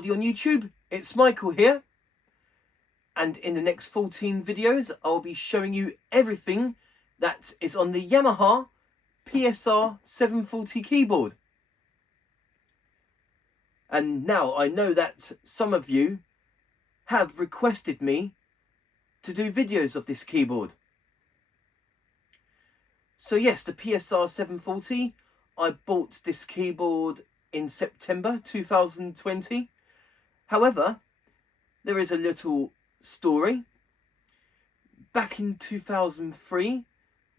everybody on YouTube, it's Michael here, and in the next 14 videos I'll be showing you everything that is on the Yamaha PSR-740 keyboard. And now I know that some of you have requested me to do videos of this keyboard. So yes, the PSR-740, I bought this keyboard in September 2020. However, there is a little story. Back in 2003,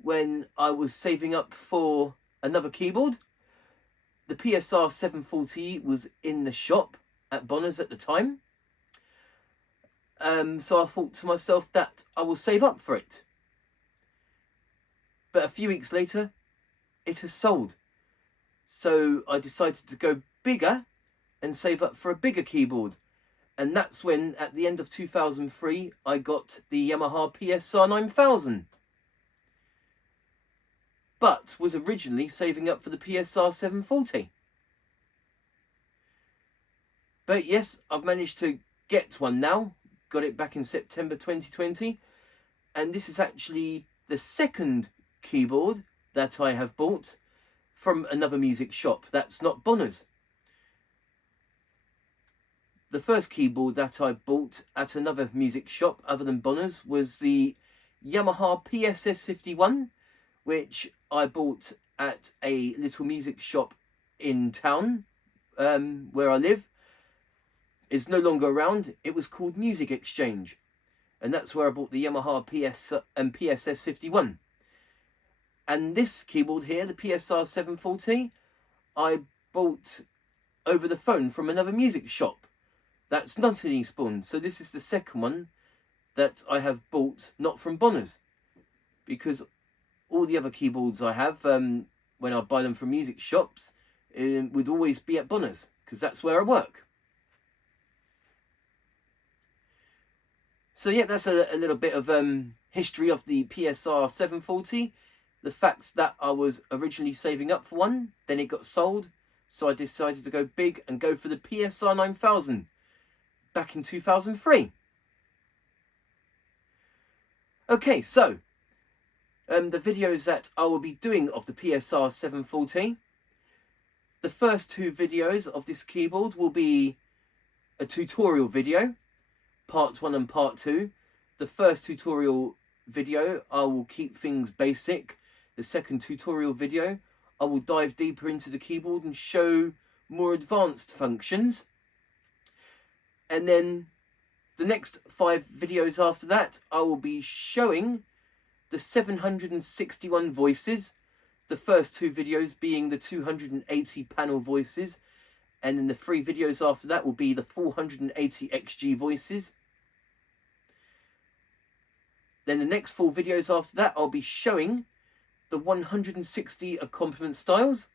when I was saving up for another keyboard, the PSR-740 was in the shop at Bonner's at the time. So I thought to myself that I will save up for it. But a few weeks later, it has sold. So I decided to go bigger and save up for a bigger keyboard. And that's when, at the end of 2003, I got the Yamaha PSR-9000. But was originally saving up for the PSR-740. But yes, I've managed to get one now. Got it back in September 2020. And this is actually the second keyboard that I have bought from another music shop that's not Bonner's. The first keyboard that I bought at another music shop other than Bonner's was the Yamaha PSR-51, which I bought at a little music shop in town where I live. It's no longer around. It was called Music Exchange, and that's where I bought the Yamaha PSR-51. And this keyboard here, the PSR-740, I bought over the phone from another music shop that's not in Eastbourne. So this is the second one that I have bought not from Bonner's, because all the other keyboards I have, when I buy them from music shops, would always be at Bonner's, because that's where I work. So yeah, that's a little bit of history of the PSR-740. The fact that I was originally saving up for one, then it got sold, so I decided to go big and go for the PSR-9000 back in 2003. Okay, so the videos that I will be doing of the PSR-740, the first two videos of this keyboard will be a tutorial video, part 1 and part 2. The first tutorial video I will keep things basic. The second tutorial video I will dive deeper into the keyboard and show more advanced functions. And then the next 5 videos after that I will be showing the 761 voices. The first 2 videos being the 280 panel voices, and then the 3 videos after that will be the 480 XG voices. Then the next 4 videos after that I'll be showing the 160 accompaniment styles.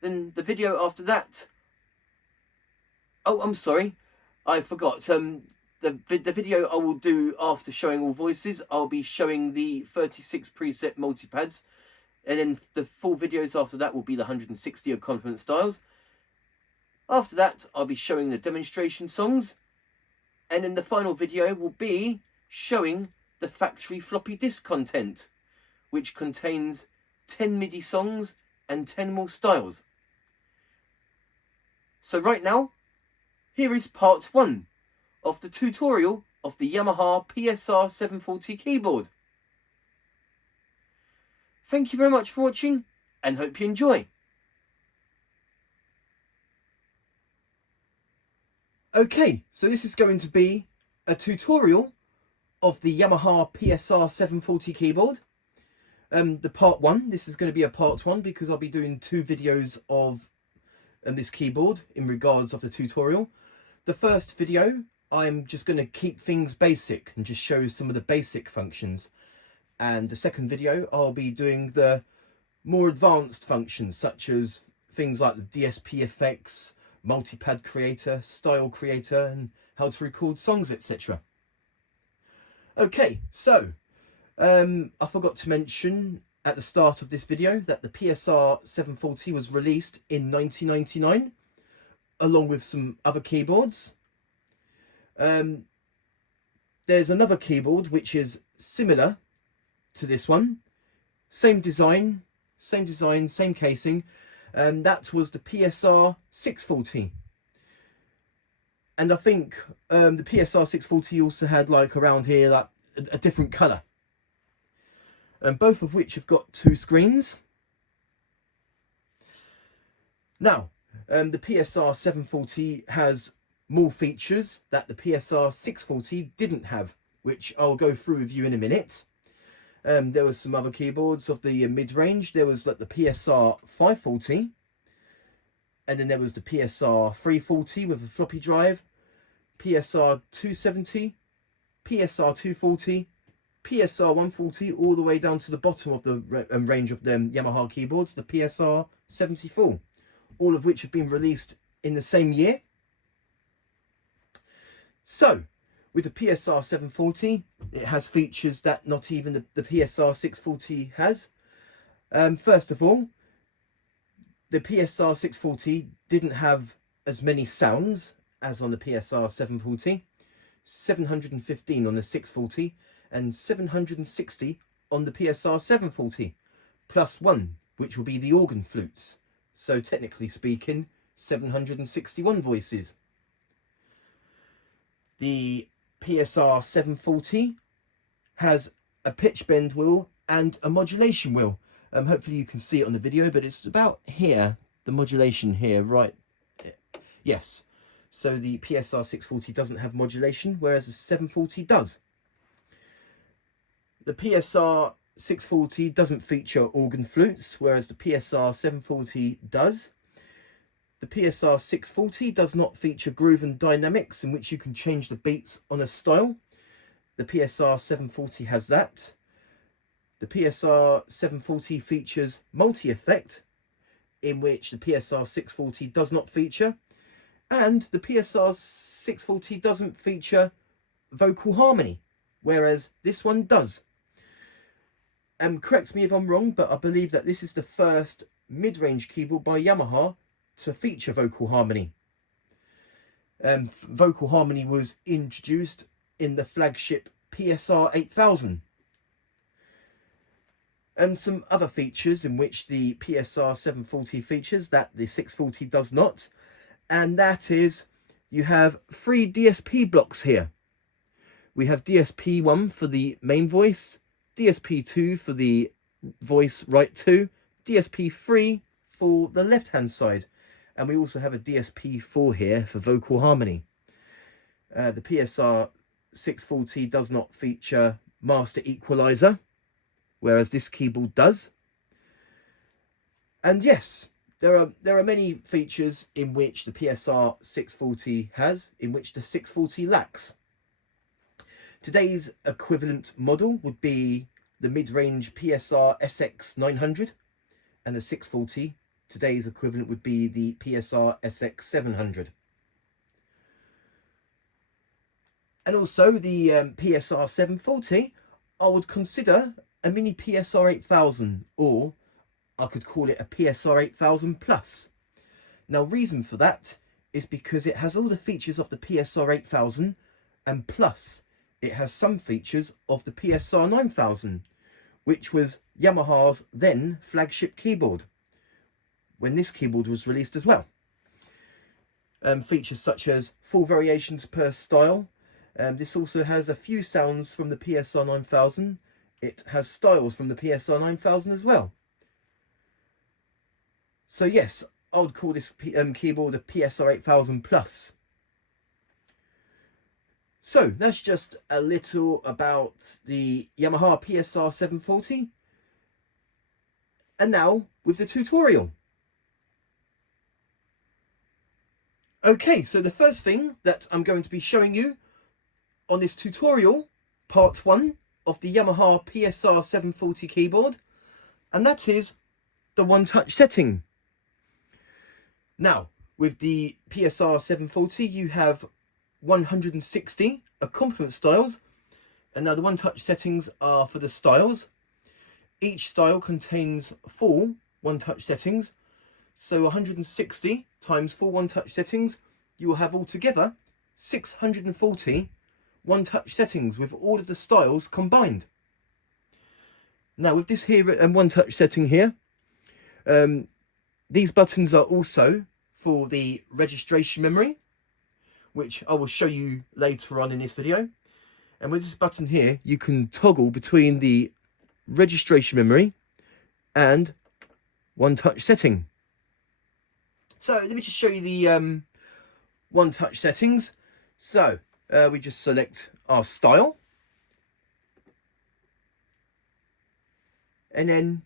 Then the video after that, oh, I'm sorry, I forgot. The video I will do after showing all voices, I'll be showing the 36 preset multipads, and then the 4 videos after that will be the 160 accompaniment styles. After that, I'll be showing the demonstration songs, and then the final video will be showing the factory floppy disk content, which contains 10 MIDI songs and 10 more styles. So right now, here is part 1 of the tutorial of the Yamaha PSR-740 keyboard. Thank you very much for watching, and hope you enjoy. Okay, so this is going to be a tutorial of the Yamaha PSR-740 keyboard. The part 1, this is going to be a part 1 because I'll be doing 2 videos of this keyboard in regards of the tutorial. The first video, I'm just going to keep things basic and just show some of the basic functions. And the second video, I'll be doing the more advanced functions, such as things like the DSP effects, multipad creator, style creator, and how to record songs, etc. Okay, so I forgot to mention at the start of this video that the PSR-740 was released in 1999 along with some other keyboards. There's another keyboard which is similar to this one. Same design, same casing. That was the PSR-640. And I think the PSR-640 also had like around here like a different colour. And both of which have got 2 screens. Now, the PSR-740 has more features that the PSR-640 didn't have, which I'll go through with you in a minute. There was some other keyboards of the mid-range. There was like the PSR-540, and then there was the PSR-340 with a floppy drive, PSR-270, PSR-240, PSR-140, all the way down to the bottom of the range of them Yamaha keyboards, the PSR-74, all of which have been released in the same year. So, with the PSR-740, it has features that not even the PSR-640 has. First of all, the PSR-640 didn't have as many sounds as on the PSR-740. 715 on the 640 and 760 on the PSR-740, plus 1, which will be the organ flutes. So technically speaking, 761 voices. The PSR-740 has a pitch bend wheel and a modulation wheel. Hopefully you can see it on the video, but it's about here, the modulation here, right? Yes. So the PSR-640 doesn't have modulation, whereas the 740 does. The PSR-640 doesn't feature organ flutes, whereas the PSR-740 does. The PSR-640 does not feature groove and dynamics, in which you can change the beats on a style. The PSR-740 has that. The PSR-740 features multi-effect, in which the PSR-640 does not feature. And the PSR-640 doesn't feature vocal harmony, whereas this one does. Correct me if I'm wrong, but I believe that this is the first mid-range keyboard by Yamaha to feature vocal harmony. Vocal harmony was introduced in the flagship PSR-9000. And some other features in which the PSR-740 features that the 640 does not. And that is, you have 3 DSP blocks here. We have DSP1 for the main voice, DSP2 for the voice right 2, DSP3 for the left hand side, and we also have a DSP4 here for vocal harmony. The PSR-640 does not feature master equalizer, whereas this keyboard does. And yes, there are many features in which the PSR-640 has, in which the 640 lacks. Today's equivalent model would be the mid-range PSR-SX-900, and the 640, today's equivalent would be the PSR-SX-700. And also the PSR-740, I would consider a mini PSR-8000, or I could call it a PSR-8000 Plus. Now, reason for that is because it has all the features of the PSR-8000, and plus it has some features of the PSR-9000, which was Yamaha's then flagship keyboard, when this keyboard was released as well. Features such as full variations per style. This also has a few sounds from the PSR-9000. It has styles from the PSR-9000 as well. So yes, I would call this keyboard a PSR-8000 Plus. So that's just a little about the Yamaha PSR-740. And now with the tutorial. Okay, so the first thing that I'm going to be showing you on this tutorial, part 1 of the Yamaha PSR-740 keyboard, and that is the one-touch setting. Now, with the PSR-740, you have 160 accompaniment styles, and now the one-touch settings are for the styles. Each style contains 4 one-touch settings, So 160 times 4 one-touch settings, you will have altogether 640 one-touch settings with all of the styles combined. Now with this here one-touch setting here, these buttons are also for the registration memory, which I will show you later on in this video. And with this button here, you can toggle between the registration memory and one-touch setting. So let me just show you the one-touch settings. So we just select our style, and then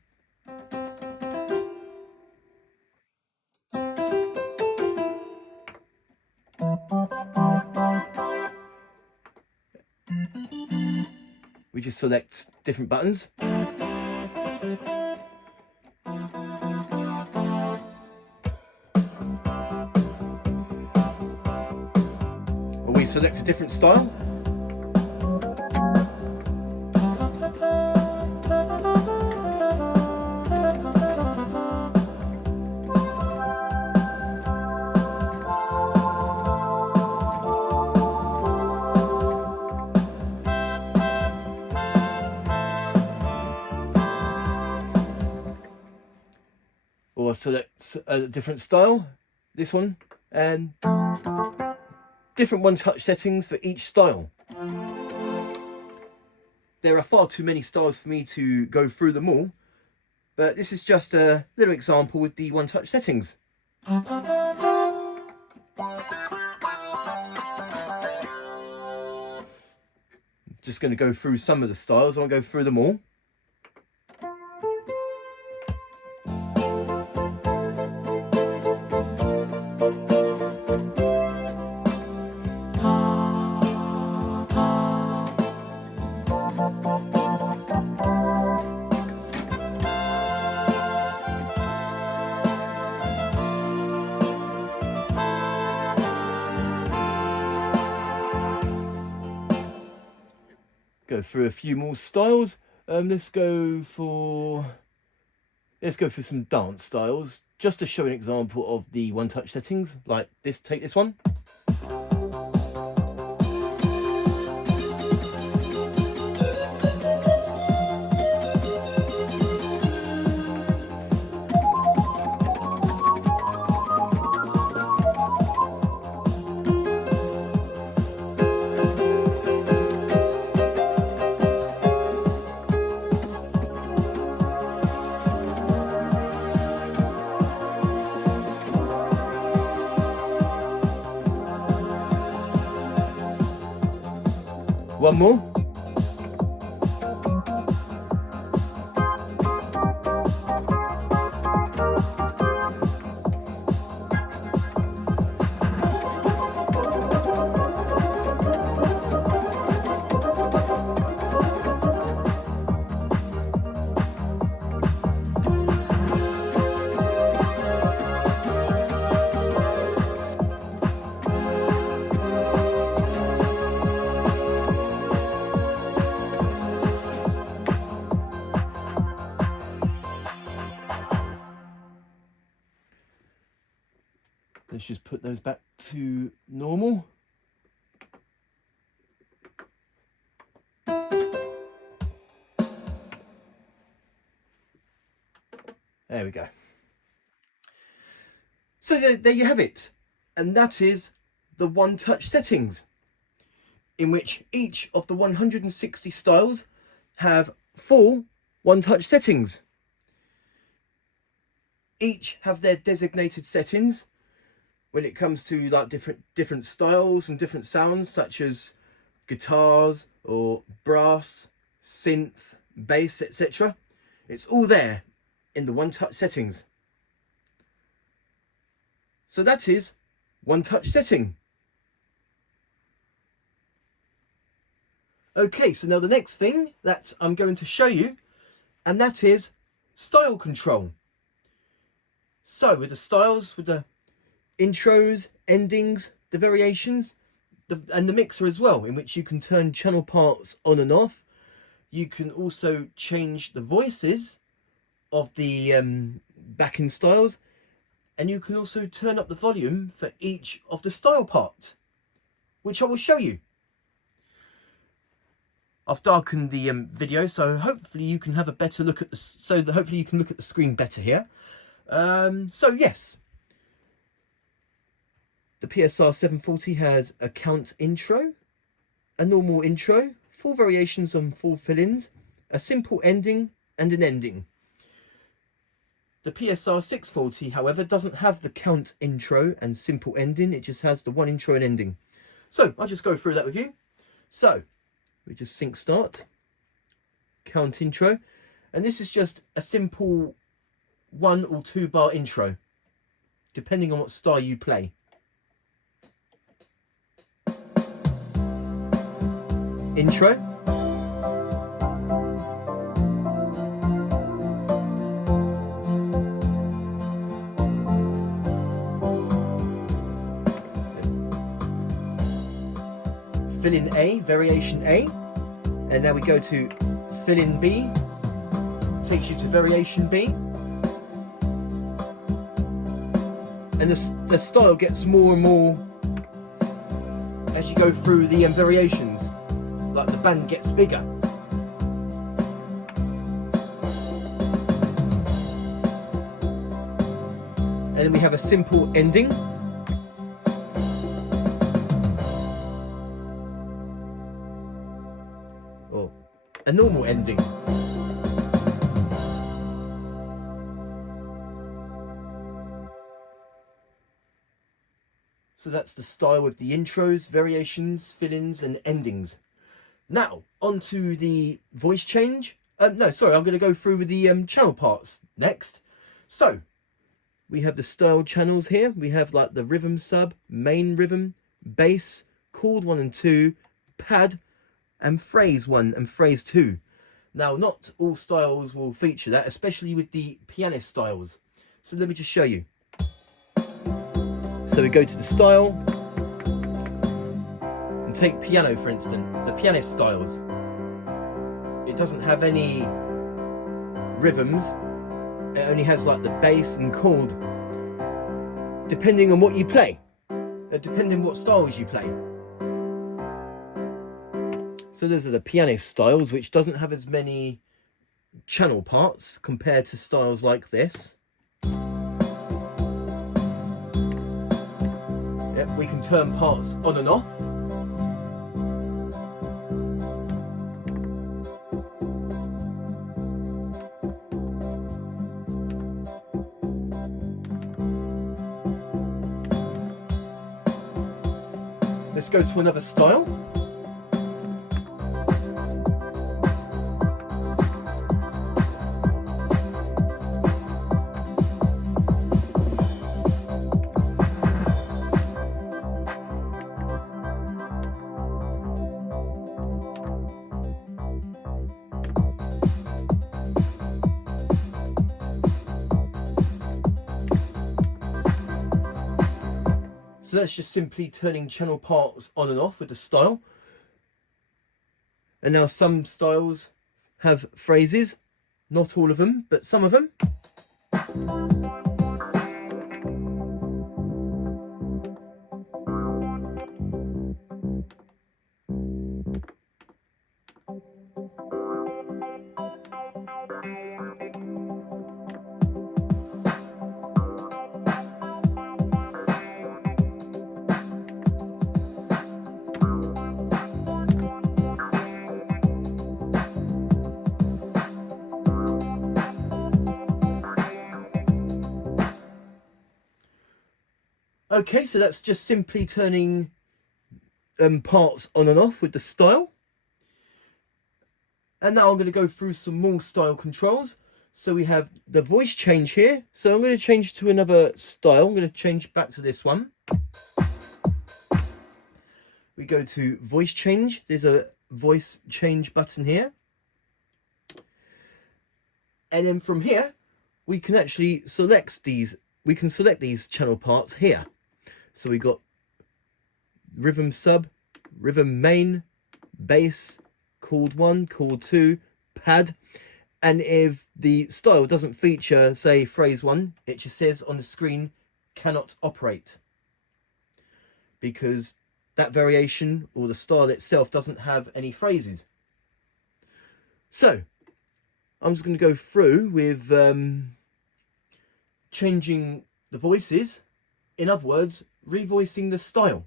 we just select different buttons. Or we select a different style. Or select a different style, this one, and different one-touch settings for each style. There are far too many styles for me to go through them all, but this is just a little example with the one-touch settings. Just going to go through some of the styles, I won't go through them all. Go through a few more styles. Let's go for some dance styles, just to show an example of the one-touch settings. Like this, take this one. One more. Let's just put those back to normal. There we go. So there you have it. And that is the one-touch settings, in which each of the 160 styles have 4 one-touch settings. Each have their designated settings when it comes to like different styles and different sounds, such as guitars or brass, synth, bass, etc. It's all there in the one-touch settings. So that is one-touch setting. Okay, so now the next thing that I'm going to show you, and that is style control. So with the styles, with the intros, endings, the variations, and the mixer as well, in which you can turn channel parts on and off. You can also change the voices of the backing styles, and you can also turn up the volume for each of the style parts, which I will show you. I've darkened the video, so hopefully you can have a better look at the hopefully you can look at the screen better here. So yes, the PSR-740 has a count intro, a normal intro, 4 variations on 4 fill-ins, a simple ending and an ending. The PSR-640, however, doesn't have the count intro and simple ending. It just has the 1 intro and ending. So I'll just go through that with you. So we just sync start, count intro, and this is just a simple 1 or 2 bar intro, depending on what style you play. Intro. Fill in A, variation A, and now we go to fill in B, takes you to variation B, and the style gets more and more as you go through the variations, like the band gets bigger. And then we have a simple ending. Or a normal ending. So that's the style with the intros, variations, fill-ins and endings. Now, on to the voice change. No, sorry, I'm going to go through with the channel parts next. So, we have the style channels here. We have like the rhythm sub, main rhythm, bass, chord 1 and 2, pad, and phrase 1 and phrase 2. Now, not all styles will feature that, especially with the pianist styles. So let me just show you. So we go to the style, and take piano for instance, the pianist styles. It doesn't have any rhythms, it only has like the bass and chord, depending on what you play, depending on what styles you play. So those are the pianist styles, which doesn't have as many channel parts compared to styles like this. Yep, we can turn parts on and off. Let's go to another style. So that's just simply turning channel parts on and off with the style. And now some styles have phrases, not all of them, but some of them. Okay, so that's just simply turning parts on and off with the style. And now I'm going to go through some more style controls. So we have the voice change here. So I'm going to change to another style. I'm going to change back to this one. We go to voice change. There's a voice change button here. And then from here, we can actually select these. We can select these channel parts here. So we got rhythm sub, rhythm main, bass, chord 1, chord 2, pad. And if the style doesn't feature, say, phrase 1, it just says on the screen cannot operate, because that variation or the style itself doesn't have any phrases. So I'm just going to go through with changing the voices, in other words, revoicing the style.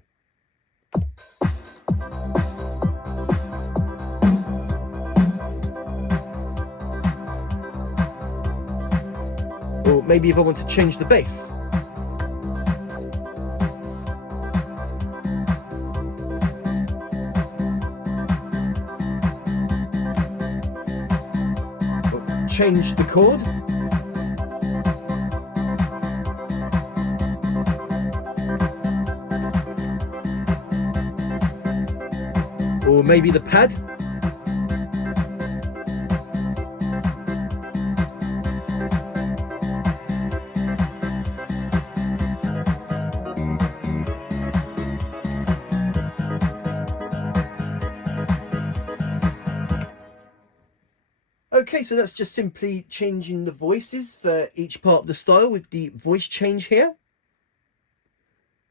Or maybe if I want to change the bass. Or change the chord. Or maybe the pad. Okay, so that's just simply changing the voices for each part of the style with the voice change here.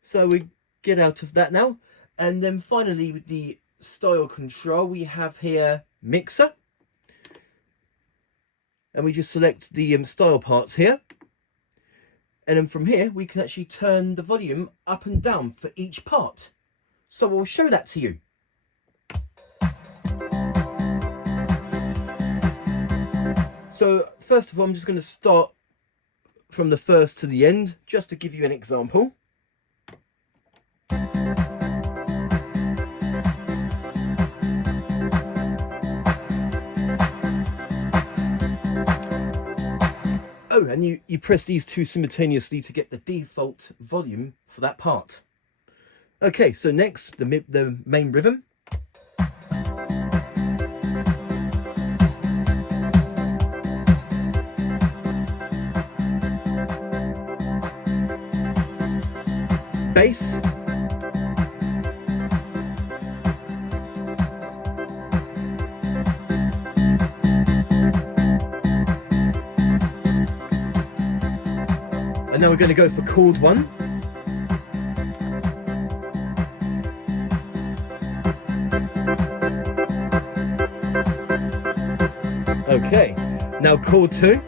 So we get out of that now. And then finally with the style control, we have here mixer. And we just select the style parts here. And then from here, we can actually turn the volume up and down for each part. So we'll show that to you. So first of all, I'm just going to start from the first to the end, just to give you an example. Oh, and you press these two simultaneously to get the default volume for that part. Okay, so next, the main rhythm. Bass. And now we're going to go for chord 1. Okay, now chord 2.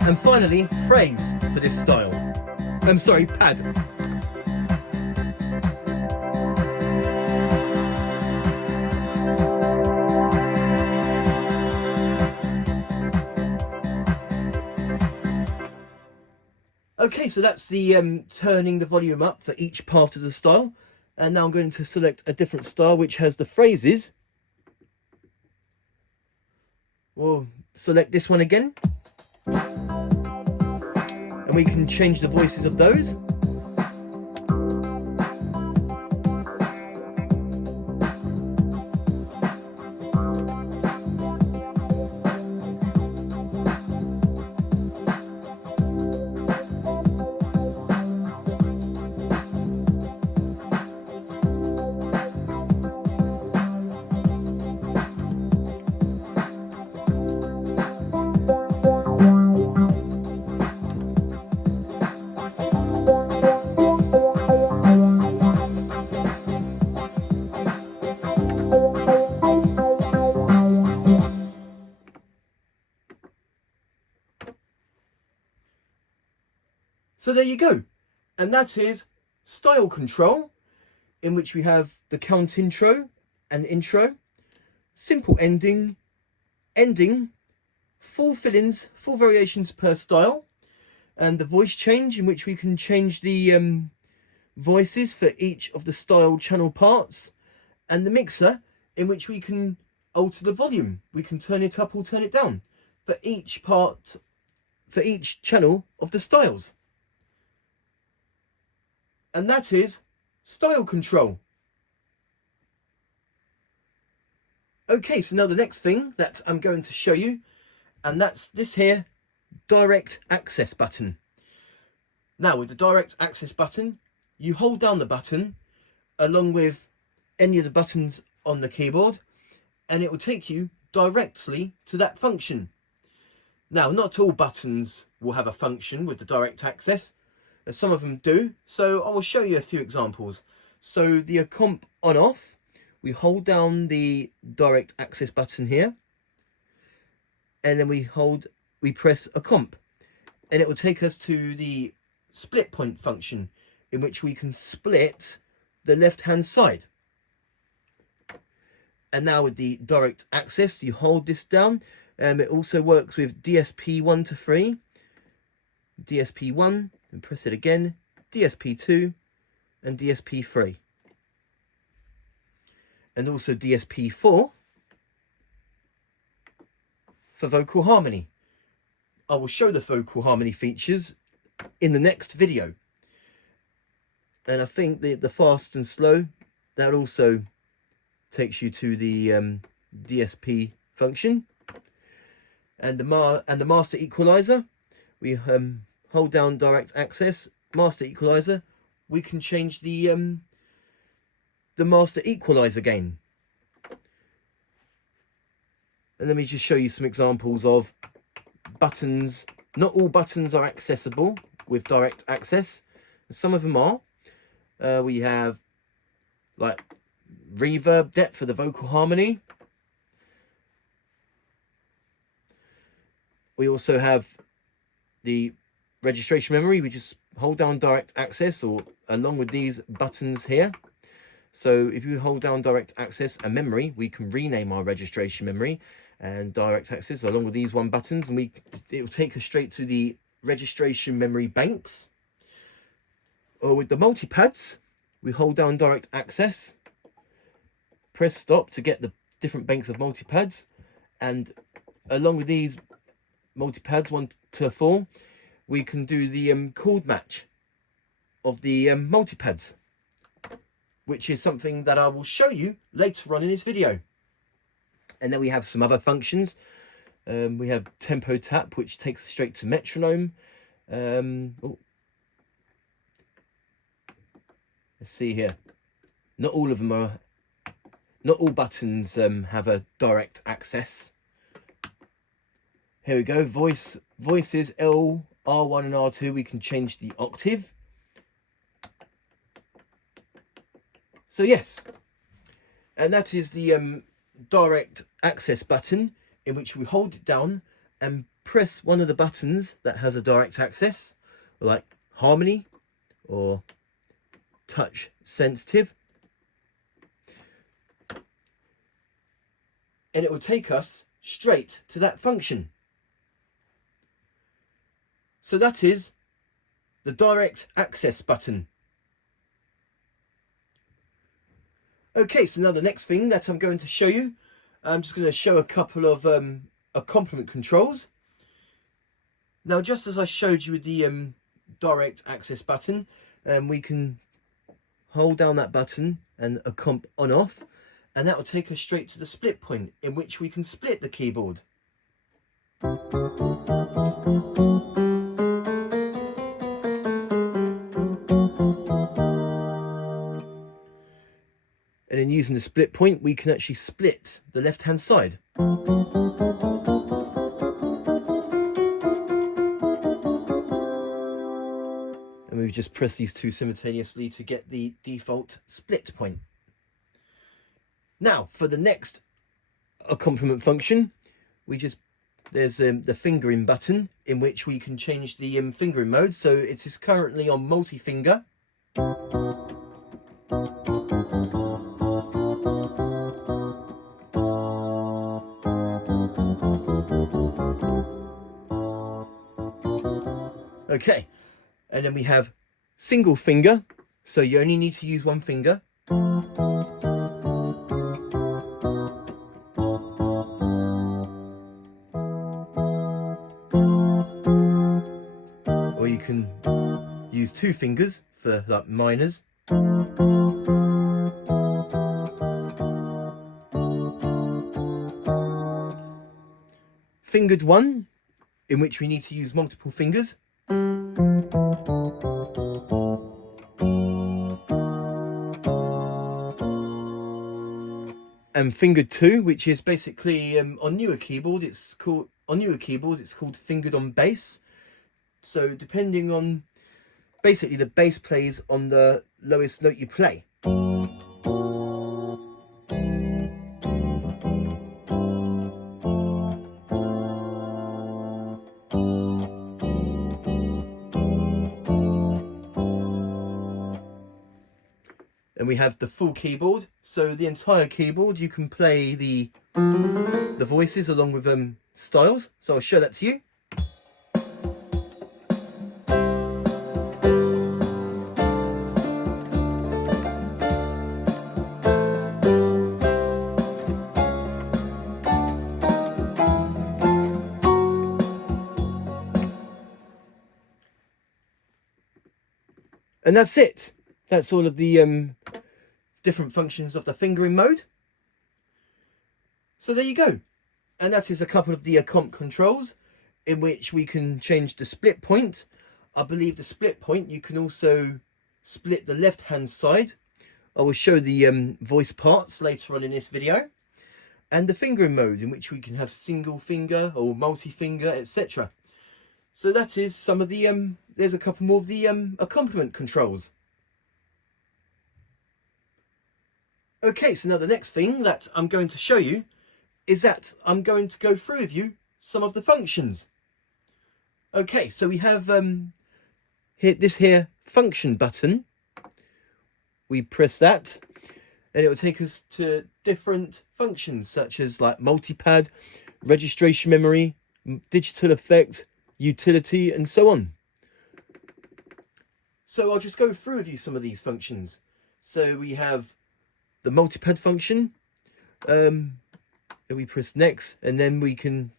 And finally, phrase for this style. I'm sorry, pad. Okay, so that's the turning the volume up for each part of the style. And now I'm going to select a different style which has the phrases. We'll select this one again. And we can change the voices of those. So there you go, and that is style control, in which we have the count intro and intro, simple ending, full fill-ins, full variations per style, and the voice change, in which we can change the voices for each of the style channel parts, and the mixer, in which we can alter the volume. We can turn it up or turn it down for each part, for each channel of the styles. And that is style control. Okay, so now the next thing that I'm going to show you, and that's this here direct access button. Now with the direct access button, you hold down the button along with any of the buttons on the keyboard, and it will take you directly to that function. Now, not all buttons will have a function with the direct access, as some of them do, so I will show you a few examples. So the Accomp on off, we hold down the direct access button here, and then we press Accomp, and it will take us to the split point function, in which we can split the left hand side. And now with the direct access, you hold this down. It also works with DSP 1 to 3, DSP 1, and press it again, DSP 2, and DSP 3. And also DSP 4 for vocal harmony. I will show the vocal harmony features in the next video. And I think the fast and slow, that also takes you to the DSP function. And the master equalizer, we hold down direct access, master equalizer, we can change the master equalizer gain. And let me just show you some examples of buttons. Not all buttons are accessible with direct access. Some of them are. We have like reverb depth for the vocal harmony. We also have the registration memory. We just hold down direct access or along with these buttons here. So if you hold down direct access and memory, we can rename our registration memory and direct access along with these one buttons, and it will take us straight to the registration memory banks. Or with the multi-pads, we hold down direct access, press stop to get the different banks of multi-pads, and along with these multi-pads 1 to 4, we can do the chord match of the multi-pads, which is something that I will show you later on in this video. And then we have some other functions. We have tempo tap, which takes us straight to metronome. Let's see here. Not all buttons have a direct access. Here we go. Voices L, R1 and R2. We can change the octave. So yes, and that is the direct access button, in which we hold it down and press one of the buttons that has a direct access, like harmony or touch sensitive, and it will take us straight to that function. So that is the direct access button. Okay, so now the next thing that I'm going to show you, I'm just going to show a couple of accompaniment controls. Now, just as I showed you with the direct access button, we can hold down that button and accomp on off, and that will take us straight to the split point, in which we can split the keyboard. And in using the split point, we can actually split the left hand side. And we just press these two simultaneously to get the default split point. Now, for the next accompaniment function, there's the fingering button, in which we can change the fingering mode. So it is currently on multi-finger. Okay, and then we have single finger, so you only need to use one finger. Or you can use two fingers for like minors. fingered one, in which we need to use multiple fingers. And fingered 2, which is basically on newer keyboards it's called fingered on bass. So depending on, basically the bass plays on the lowest note you play. And we have the full keyboard, so the entire keyboard you can play the voices along with styles. So I'll show that to you. And that's it. That's all of the different functions of the fingering mode. So there you go. And that is a couple of the comp controls in which we can change the split point. I believe the split point, you can also split the left hand side. I will show the voice parts later on in this video. And the fingering mode, in which we can have single finger or multi-finger, etc. So that is some of the, there's a couple more of the accompaniment controls. Okay, so now the next thing that I'm going to show you is that I'm going to go through with you some of the functions. Okay, so we have this here function button. We press that and it will take us to different functions such as like multipad, registration memory, digital effect, utility, and so on. So I'll just go through with you some of these functions. So we have the multipad function. We press next, and then we can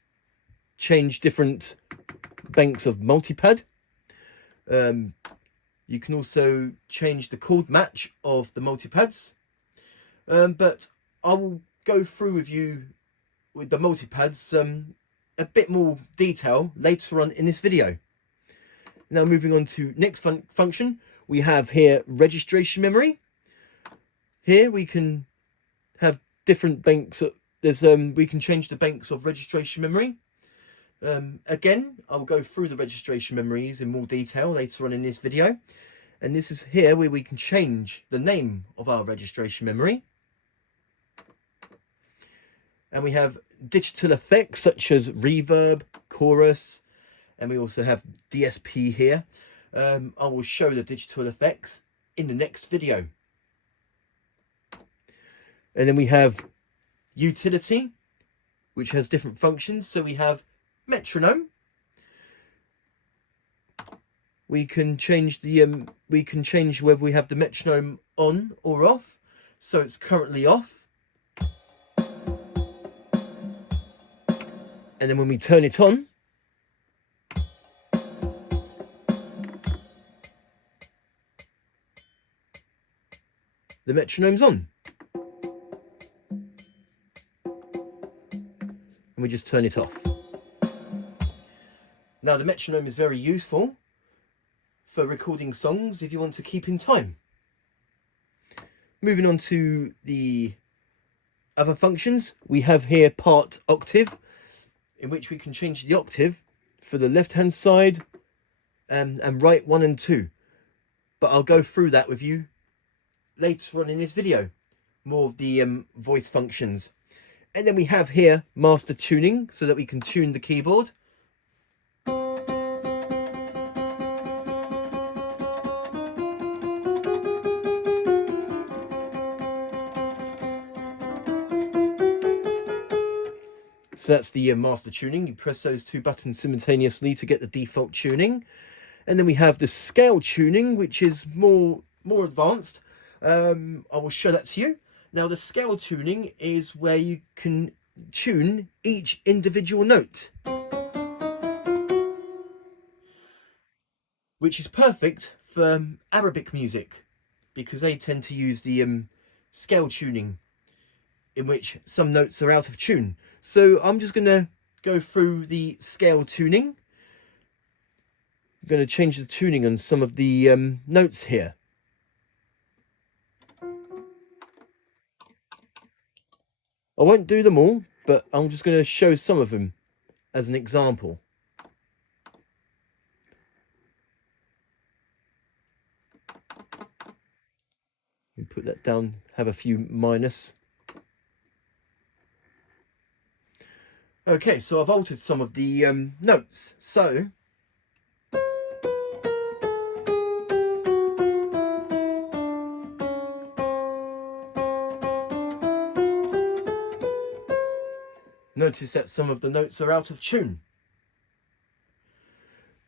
change different banks of multipad. You can also change the chord match of the multipads. But I will go through with you with the multipads a bit more detail later on in this video. Now moving on to next function, we have here registration memory. Here we can have different banks. We can change the banks of registration memory. Again, I'll go through the registration memories in more detail later on in this video. And this is here where we can change the name of our registration memory. And we have digital effects such as reverb, chorus, and we also have DSP here. I will show the digital effects in the next video. And then we have utility, which has different functions. So we have metronome. We can change the we can change whether we have the metronome on or off. So it's currently off. And then when we turn it on, the metronome's on. And we just turn it off. Now the metronome is very useful for recording songs if you want to keep in time. Moving on to the other functions, we have here part octave, in which we can change the octave for the left hand side and right 1 and 2. But I'll go through that with you later on in this video, more of the voice functions. And then we have here master tuning, so that we can tune the keyboard. So that's the master tuning. You press those two buttons simultaneously to get the default tuning. And then we have the scale tuning, which is more advanced. I will show that to you. Now the scale tuning is where you can tune each individual note, which is perfect for Arabic music because they tend to use the scale tuning in which some notes are out of tune. So I'm just going to go through the scale tuning. I'm going to change the tuning on some of the notes here. I won't do them all, but I'm just going to show some of them as an example. Put that down, have a few minus. Okay, so I've altered some of the notes. So notice that some of the notes are out of tune.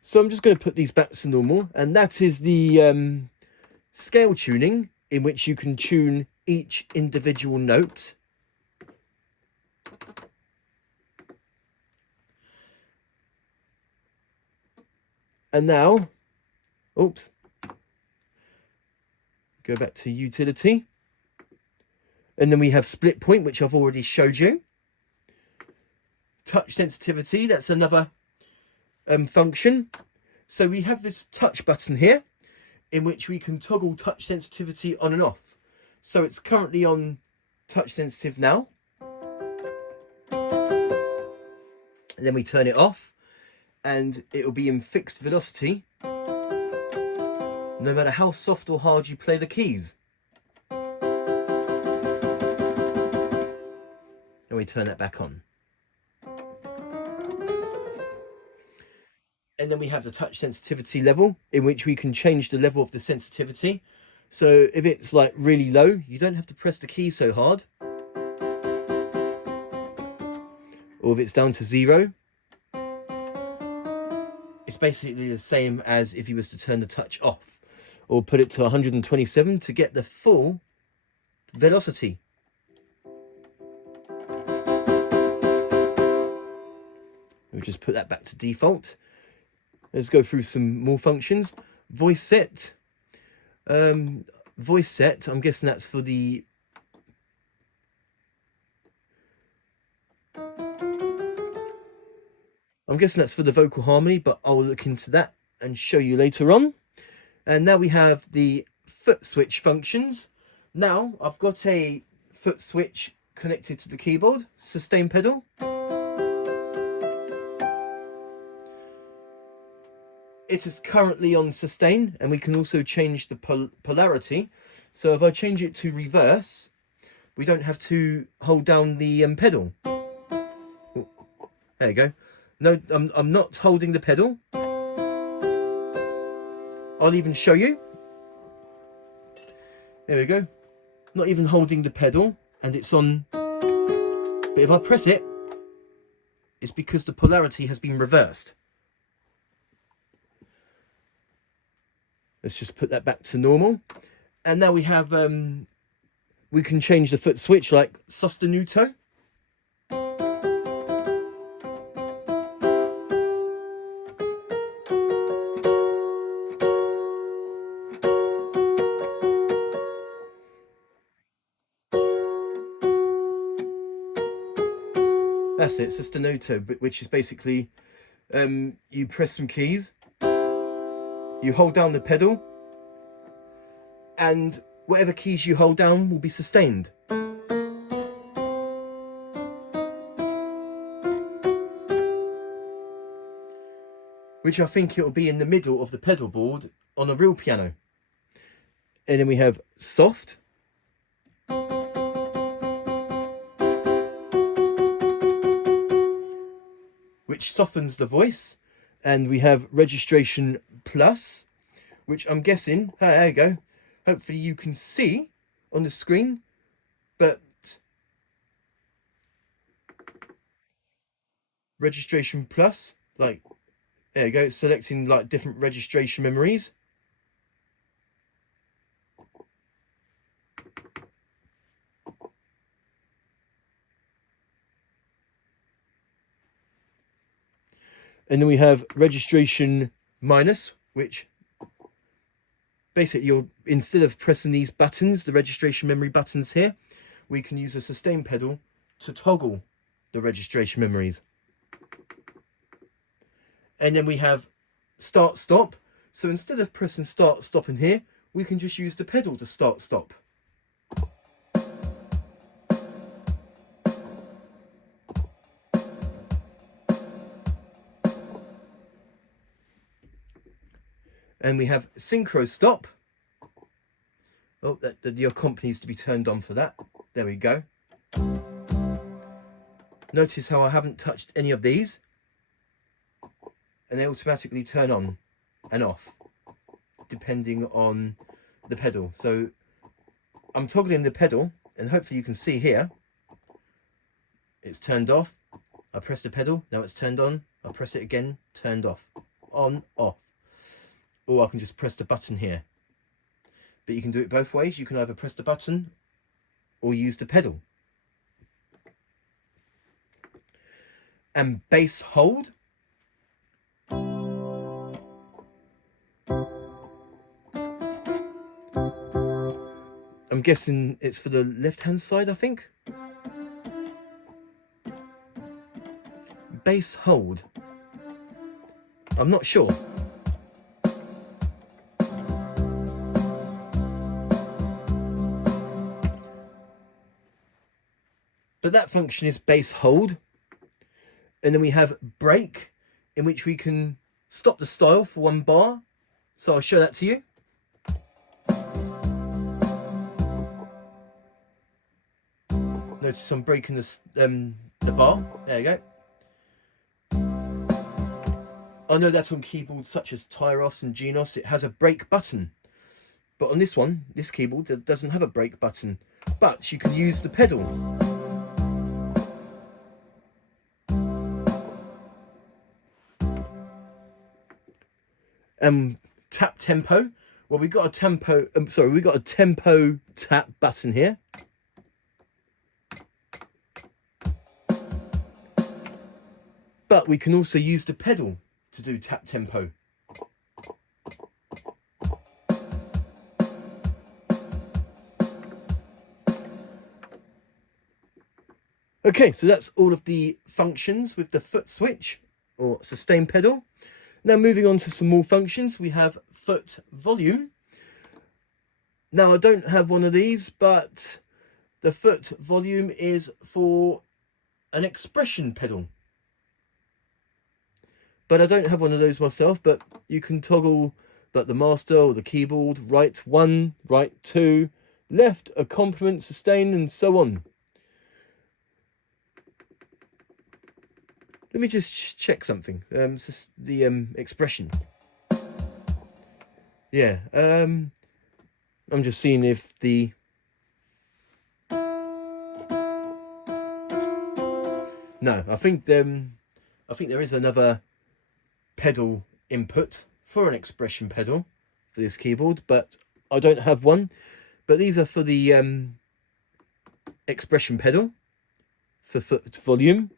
So I'm just going to put these back to normal, and that is the scale tuning, in which you can tune each individual note. And now, oops, go back to utility. And then we have split point, which I've already showed you. Touch sensitivity, that's another function. So we have this touch button here, in which we can toggle touch sensitivity on and off. So it's currently on touch sensitive now. And then we turn it off and it will be in fixed velocity, no matter how soft or hard you play the keys. And we turn that back on. And then we have the touch sensitivity level, in which we can change the level of the sensitivity. So if it's like really low, you don't have to press the key so hard. Or if it's down to 0, it's basically the same as if you was to turn the touch off. Or put it to 127 to get the full velocity. We'll just put that back to default. Let's go through some more functions. Voice set. Voice set, I'm guessing that's for the... I'm guessing that's for the vocal harmony, but I'll look into that and show you later on. And now we have the foot switch functions. Now I've got a foot switch connected to the keyboard, sustain pedal. It is currently on sustain, and we can also change the polarity. So if I change it to reverse, we don't have to hold down the pedal. Oh, there you go. No, I'm not holding the pedal. I'll even show you. There we go. Not even holding the pedal, and it's on. But if I press it, it's because the polarity has been reversed. Let's just put that back to normal. And now we have, we can change the foot switch like sostenuto. That's it, sostenuto, which is basically, you press some keys. You hold down the pedal, and whatever keys you hold down will be sustained. Which I think it will be in the middle of the pedal board on a real piano. And then we have soft. Which softens the voice. And we have registration plus, which I'm guessing, there you go, hopefully you can see on the screen, but registration plus, like, there you go, it's selecting like different registration memories. And then we have registration minus, which basically you're, instead of pressing these buttons, the registration memory buttons here, we can use a sustain pedal to toggle the registration memories. And then we have start stop. So instead of pressing start stop in here, we can just use the pedal to start stop. And we have synchro stop. Oh, the accompaniment needs to be turned on for that. There we go. Notice how I haven't touched any of these, and they automatically turn on and off depending on the pedal. So I'm toggling the pedal, and hopefully you can see here it's turned off. I press the pedal, now it's turned on. I press it again, turned off, on, off. Or I can just press the button here. But you can do it both ways. You can either press the button or use the pedal. And bass hold. I'm guessing it's for the left hand side, I think. Bass hold. I'm not sure. But that function is bass hold. And then we have break, in which we can stop the style for 1 bar. So I'll show that to you. Notice I'm breaking the bar. There you go. I know that on keyboards such as Tyros and Genos, it has a break button. But on this one, this keyboard, it doesn't have a break button. But you can use the pedal. Tap tempo. Well, we got a tempo. We got a tempo tap button here. But we can also use the pedal to do tap tempo. Okay, so that's all of the functions with the foot switch or sustain pedal. Now moving on to some more functions, we have foot volume. Now I don't have one of these, but the foot volume is for an expression pedal. But I don't have one of those myself, but you can toggle like the master or the keyboard, right 1, right 2, left, accompaniment, sustain, and so on. Let me just check something. The expression. Yeah. I'm just seeing if the. No, I think there is another pedal input for an expression pedal for this keyboard, but I don't have one. But these are for the expression pedal for foot volume.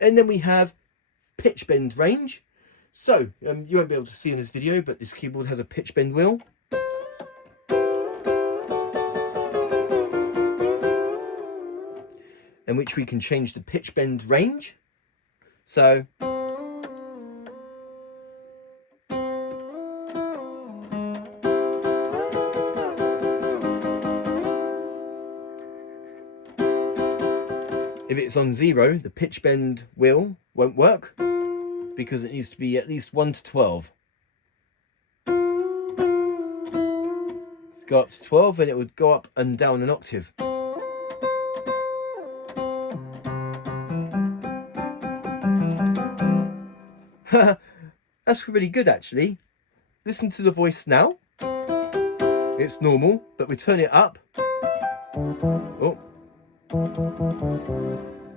And then we have pitch bend range. So you won't be able to see in this video, but this keyboard has a pitch bend wheel. In which we can change the pitch bend range. So if it's on 0, the pitch bend wheel won't work because it needs to be at least 1 to 12. Let's go up to 12 and it would go up and down an octave. That's really good actually. Listen to the voice now. It's normal, but we turn it up. Oh.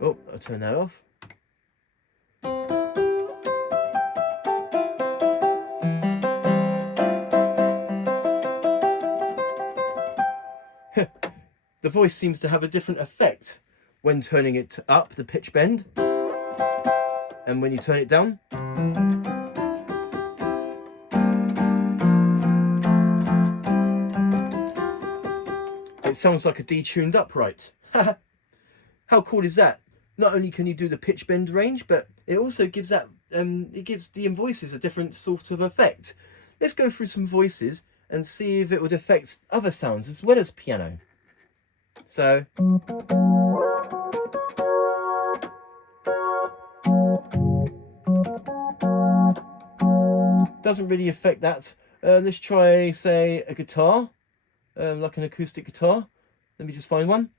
Oh, I'll turn that off. The voice seems to have a different effect when turning it up, the pitch bend, and when you turn it down. It sounds like a detuned upright. How cool is that? Not only can you do the pitch bend range, but it also gives that it gives the voices a different sort of effect. Let's go through some voices and see if it would affect other sounds as well as piano. So doesn't really affect that. Let's try, say, a guitar, like an acoustic guitar. Let me just find one.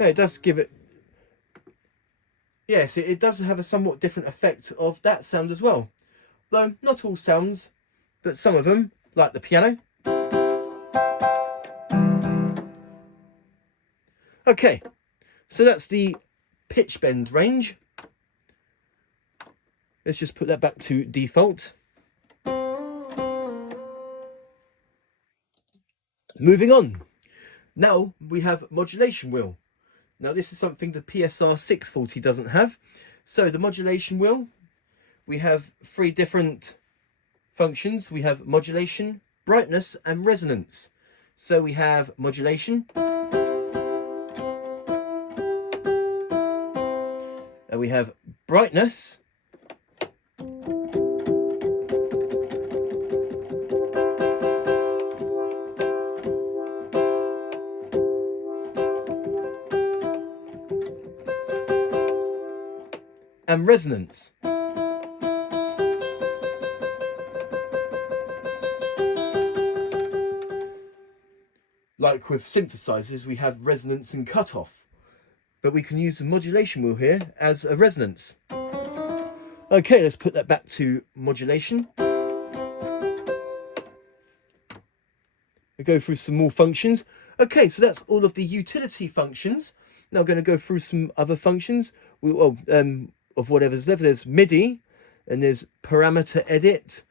Yeah, it does give it. Yes, it does have a somewhat different effect of that sound as well. Though not all sounds, but some of them, like the piano. Okay, so that's the pitch bend range. Let's just put that back to default. Moving on. Now we have modulation wheel. Now this is something the PSR-640 doesn't have. So the modulation wheel, we have 3 different functions. We have modulation, brightness and resonance. So we have modulation. And we have brightness. And resonance. Like with synthesizers, we have resonance and cutoff, but we can use the modulation wheel here as a resonance. Okay, let's put that back to modulation. We'll go through some more functions. Okay, so that's all of the utility functions. Now I'm going to go through some other functions. Of whatever's left. There's MIDI and there's parameter edit.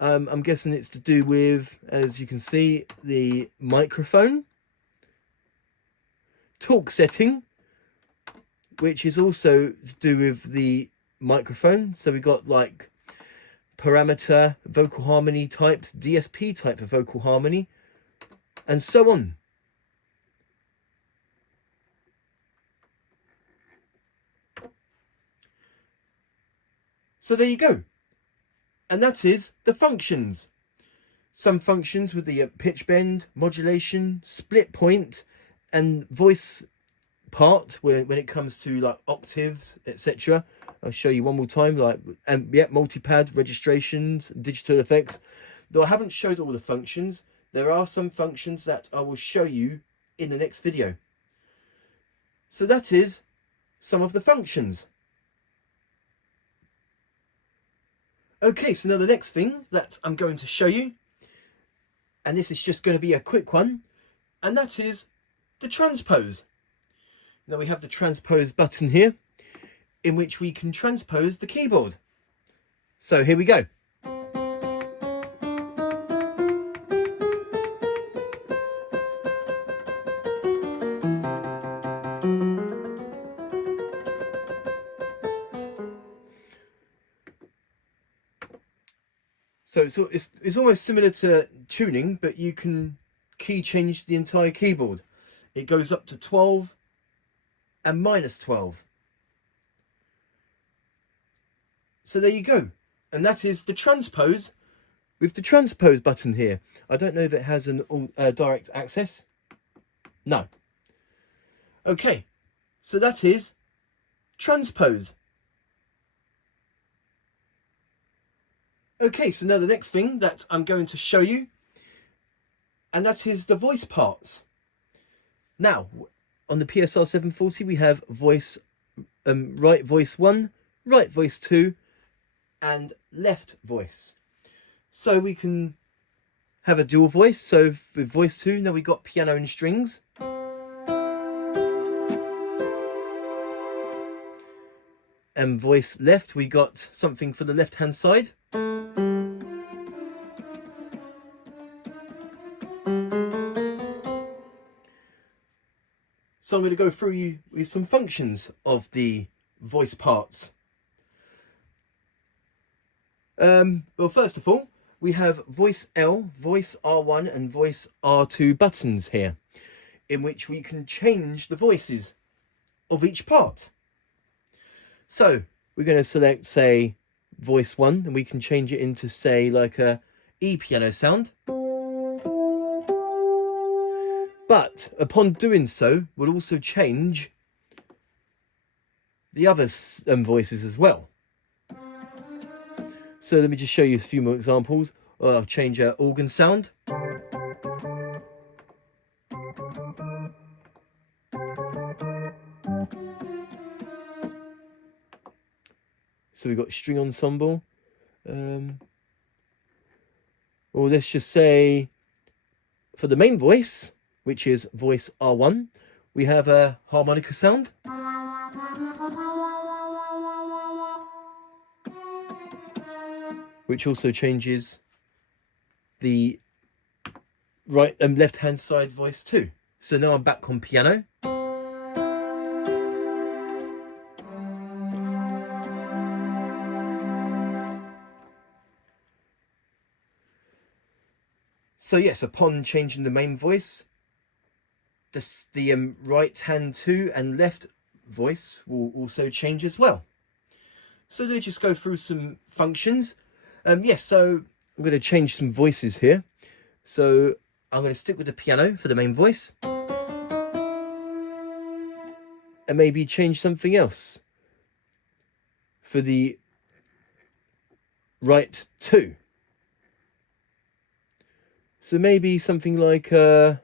I'm guessing it's to do with, as you can see, the microphone. Talk setting, which is also to do with the microphone. So we've got like parameter, vocal harmony types, DSP type of vocal harmony, and so on. So there you go. And that is the functions. Some functions with the pitch bend, modulation, split point, and voice part when it comes to like octaves, etc. I'll show you one more time, like multi-pad, registrations, digital effects. Though I haven't showed all the functions, there are some functions that I will show you in the next video. So that is some of the functions. Okay, so now the next thing that I'm going to show you, and this is just going to be a quick one, and that is the transpose. Now we have the transpose button here, in which we can transpose the keyboard. So here we go. So it's almost similar to tuning, but you can key change the entire keyboard. It goes up to 12 and -12. So there you go. And that is the transpose with the transpose button here. I don't know if it has an direct access. No. Okay, so that is transpose. Okay, so now the next thing that I'm going to show you, and that is the voice parts. Now, on the PSR-740, we have voice, right voice 1, right voice 2, and left voice. So we can have a dual voice. So with voice 2, now we've got piano and strings. And voice left, we got something for the left-hand side. So I'm going to go through you with some functions of the voice parts. Well, first of all, we have voice L, voice R1 and voice R2 buttons here, in which we can change the voices of each part. So we're going to select, say, voice 1, and we can change it into, say, like a E piano sound. But upon doing so, we'll also change the other voices as well. So let me just show you a few more examples. I'll change our organ sound. So we've got string ensemble. Or let's just say for the main voice, which is voice R1, we have a harmonica sound. Which also changes the right and left hand side voice too. So now I'm back on piano. So yes, upon changing the main voice, the right hand 2 and left voice will also change as well. So let's just go through some functions. Yes, so I'm going to change some voices here. So I'm going to stick with the piano for the main voice. And maybe change something else for the right 2. So maybe something like no.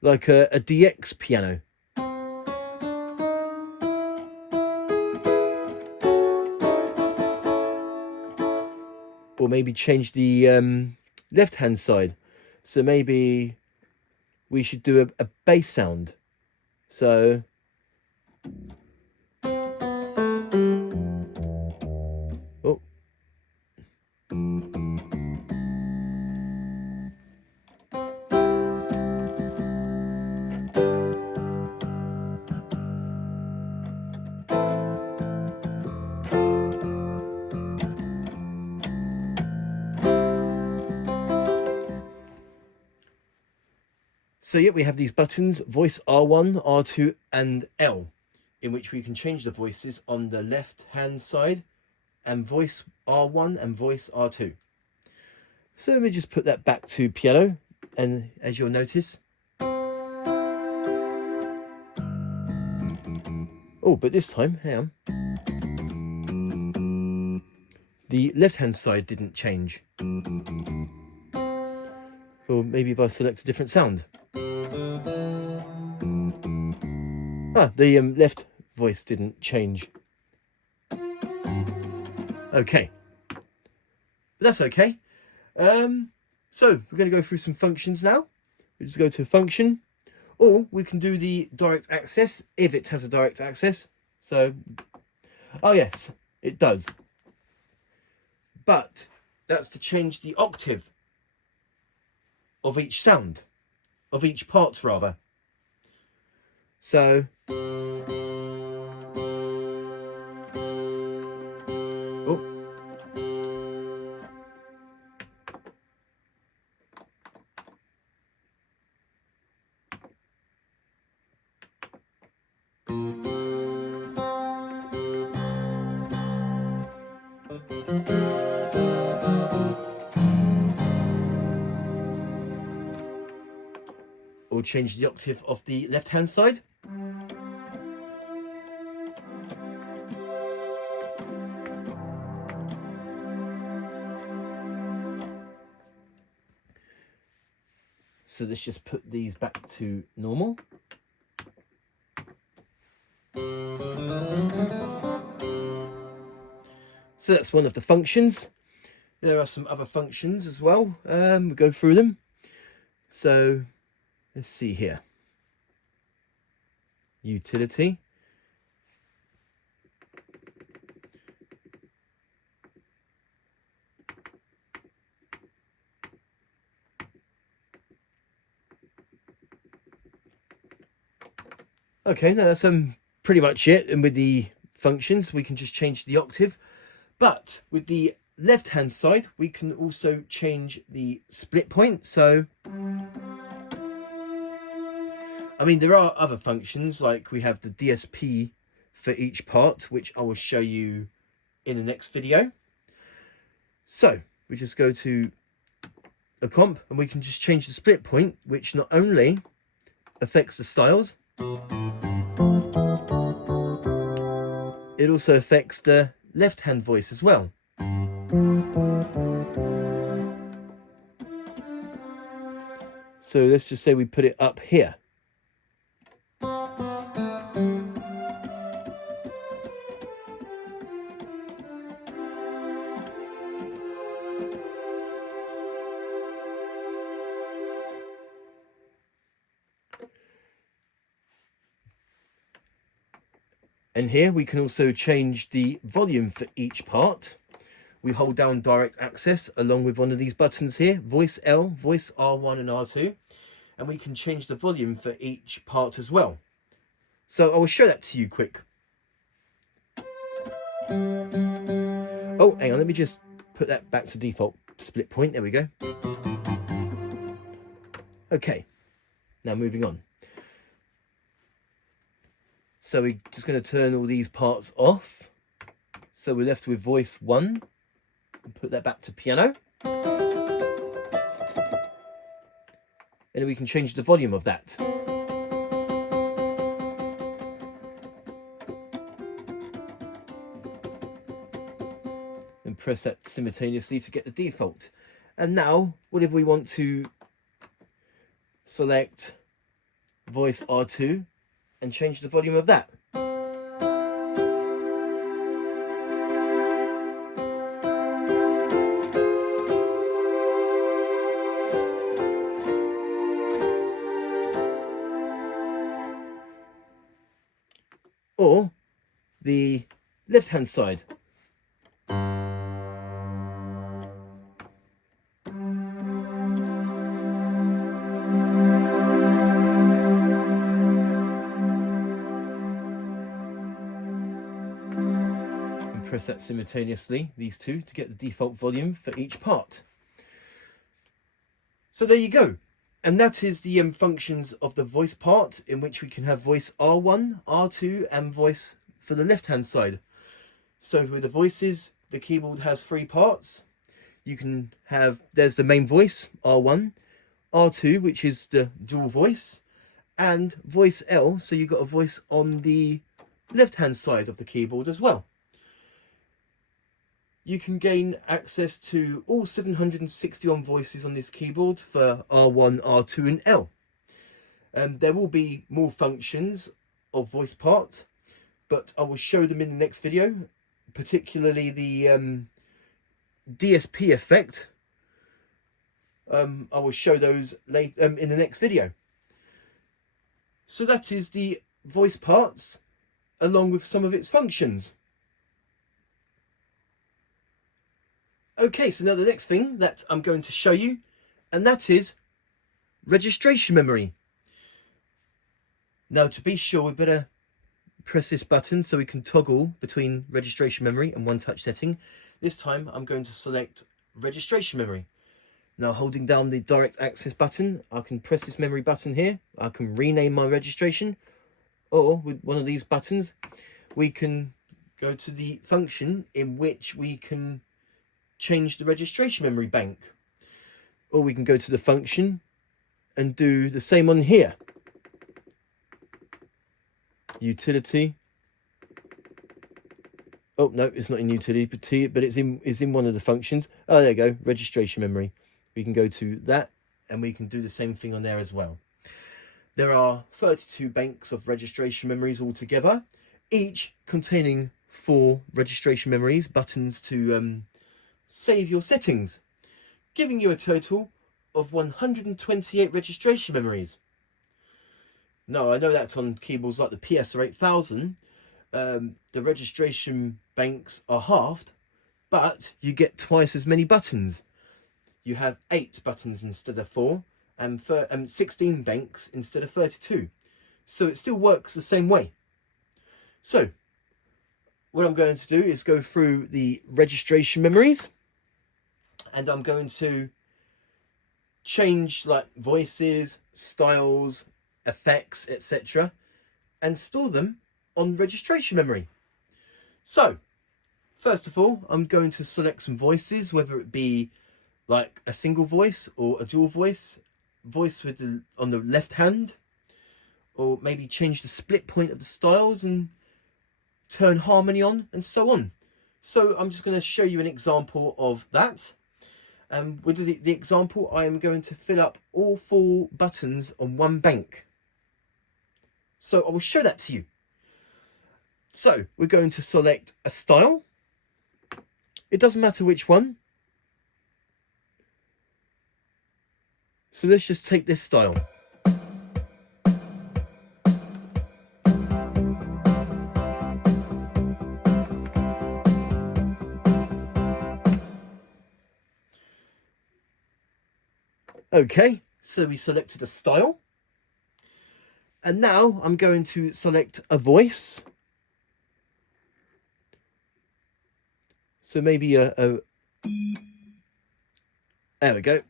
Like a DX piano. Or maybe change the left hand side. So maybe we should do a bass sound. So oh. So yeah, we have these buttons, voice R1, R2 and L, in which we can change the voices on the left hand side, and voice R1 and voice R2. So let me just put that back to piano, and as you'll notice, oh, but this time, hang on, the left hand side didn't change. Or maybe if I select a different sound. The left voice didn't change. Okay, but that's okay. So we're going to go through some functions now. We just go to function, or we can do the direct access if it has a direct access. So, oh yes, it does. But that's to change the octave of each sound, of each part rather. So, oh. Or change the octave of the left hand side. So let's just put these back to normal. So that's one of the functions. There are some other functions as well. We'll go through them. So let's see here. Utility. Okay, now that's pretty much it. And with the functions, we can just change the octave. But with the left hand side, we can also change the split point. So, I mean, there are other functions, like we have the DSP for each part, which I will show you in the next video. So we just go to a comp and we can just change the split point, which not only affects the styles, it also affects the left hand voice as well. So let's just say we put it up here. And here we can also change the volume for each part. We hold down direct access along with one of these buttons here, voice L, voice R1 and R2. And we can change the volume for each part as well. So I will show that to you quick. Oh, hang on, let me just put that back to default split point. There we go. Okay, now moving on. So we're just going to turn all these parts off. So we're left with voice 1. And put that back to piano. And then we can change the volume of that. And press that simultaneously to get the default. And now, what if we want to select voice R2 and change the volume of that? Or the left hand side. And press that simultaneously, these two, to get the default volume for each part. So there you go. And that is the functions of the voice part, in which we can have voice R1, R2 and voice for the left hand side. So with the voices, the keyboard has 3 parts. You can have, there's the main voice, R1, R2, which is the dual voice, and voice L, so you've got a voice on the left hand side of the keyboard as well. You can gain access to all 761 voices on this keyboard for R1, R2 and L. There will be more functions of voice part, but I will show them in the next video, particularly the DSP effect. I will show those later in the next video. So that is the voice parts along with some of its functions. Okay, so now the next thing that I'm going to show you, and that is registration memory. Now to be sure, we better press this button so we can toggle between registration memory and one touch setting. This time I'm going to select registration memory. Now holding down the direct access button, I can press this memory button here. I can rename my registration, or with one of these buttons, we can go to the function in which we can change the registration memory bank, or we can go to the function and do the same on here. Utility. Oh no, it's not in utility, but it's in one of the functions. Oh, there you go, registration memory. We can go to that and we can do the same thing on there as well. There are 32 banks of registration memories altogether, each containing 4 registration memories, buttons to save your settings, giving you a total of 128 registration memories. Now I know that on keyboards like the PSR-9000 the registration banks are halved, but you get twice as many buttons. You have 8 buttons instead of 4 and 16 banks instead of 32. So it still works the same way. So what I'm going to do is go through the registration memories, and I'm going to change like voices, styles, effects, etc., and store them on registration memory. So first of all, I'm going to select some voices, whether it be like a single voice or a dual voice with on the left hand, or maybe change the split point of the styles and turn harmony on, and so on. So I'm just going to show you an example of that. With the example, I am going to fill up all 4 buttons on one bank. So I will show that to you. So we're going to select a style. It doesn't matter which one. So let's just take this style. Okay, so we selected a style. And now I'm going to select a voice. So maybe there we go.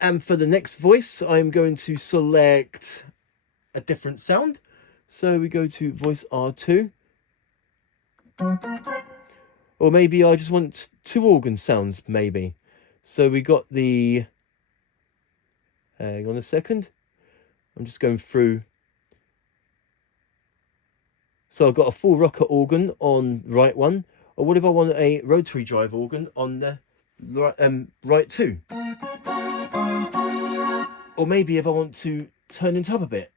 And for the next voice, I'm going to select a different sound. So we go to voice R2. Or maybe I just want 2 organ sounds, maybe. So we got the... Hang on a second. I'm just going through. So I've got a full rocker organ on right one. Or what if I want a rotary drive organ on the right 2? Or maybe if I want to turn it up a bit.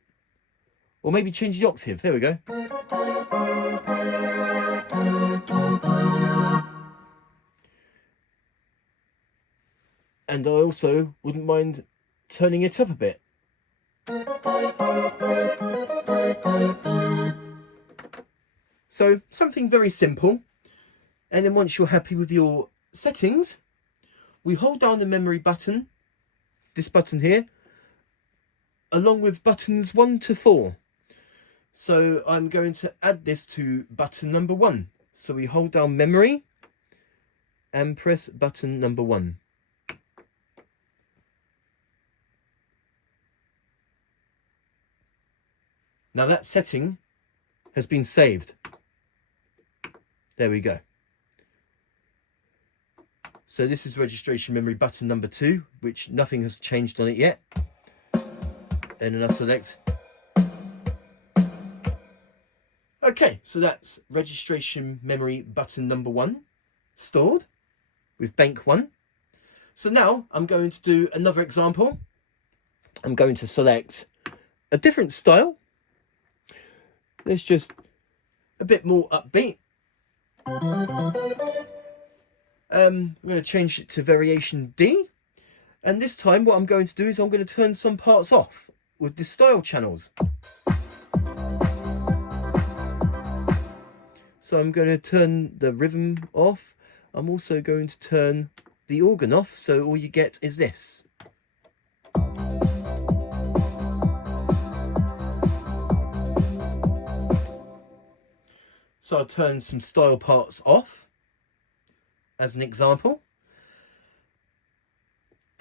Or maybe change the octave. There we go. And I also wouldn't mind turning it up a bit. So something very simple. And then once you're happy with your settings, we hold down the memory button, this button here, along with buttons 1 to 4. So I'm going to add this to button number 1. So we hold down memory and press button number 1. Now that setting has been saved. There we go. So this is registration memory button number 2, which nothing has changed on it yet. And then I select. Okay, so that's registration memory button number 1 stored with bank 1. So now I'm going to do another example. I'm going to select a different style. Let's just a bit more upbeat. I'm going to change it to variation D. And this time what I'm going to do is I'm going to turn some parts off with the style channels. So I'm going to turn the rhythm off. I'm also going to turn the organ off, so all you get is this. So I'll turn some style parts off as an example.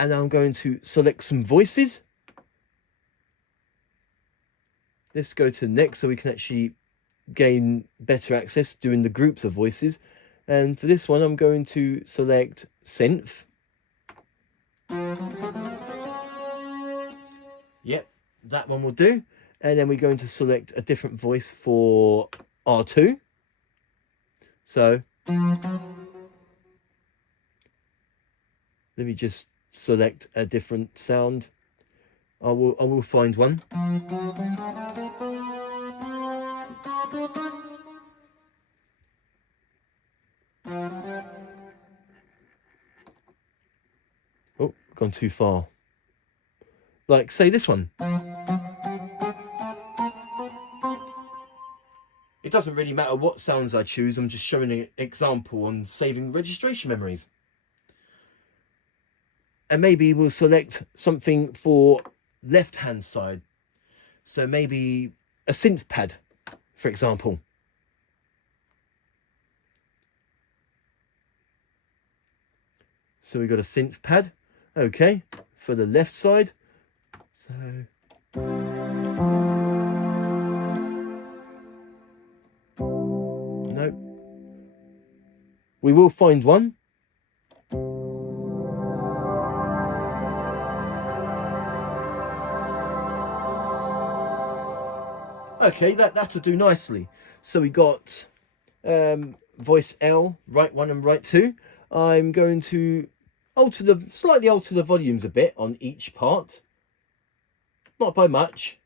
And I'm going to select some voices. Let's go to next so we can actually gain better access doing the groups of voices. And for this one, I'm going to select synth. Yep, that one will do. And then we're going to select a different voice for R2. So let me just select a different sound. I will find one. Oh, gone too far. Like say this one. It doesn't really matter what sounds I choose, I'm just showing an example on saving registration memories. And maybe we'll select something for left hand side. So maybe a synth pad, for example. So we've got a synth pad, okay, for the left side. So no, we will find one. Okay, that'll do nicely. So we got voice L, right 1 and right 2. I'm going to slightly alter the volumes a bit on each part. Not by much.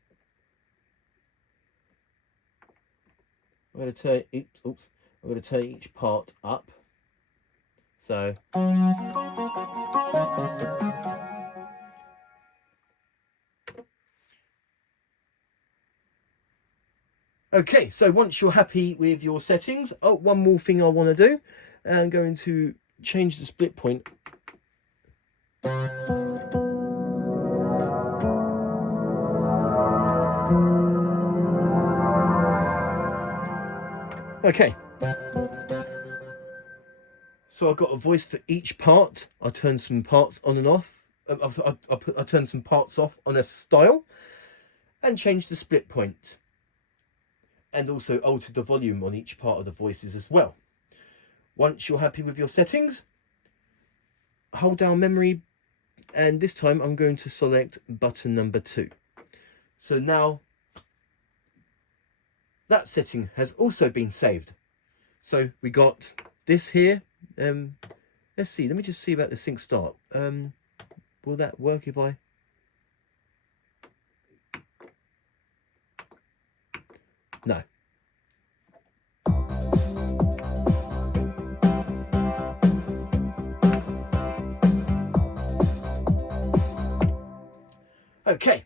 I'm going to turn I'm going to turn each part up. So okay, so once you're happy with your settings, one more thing I want to do. I'm going to change the split point. Okay. So I've got a voice for each part. I turn some parts on and off. I turn some parts off on a style and change the split point. And also altered the volume on each part of the voices as well. Once you're happy with your settings, hold down memory, and this time I'm going to select button number 2. So now that setting has also been saved. So we got this here. Let's see, let me just see about the sync start. Will that work if I... No. Okay.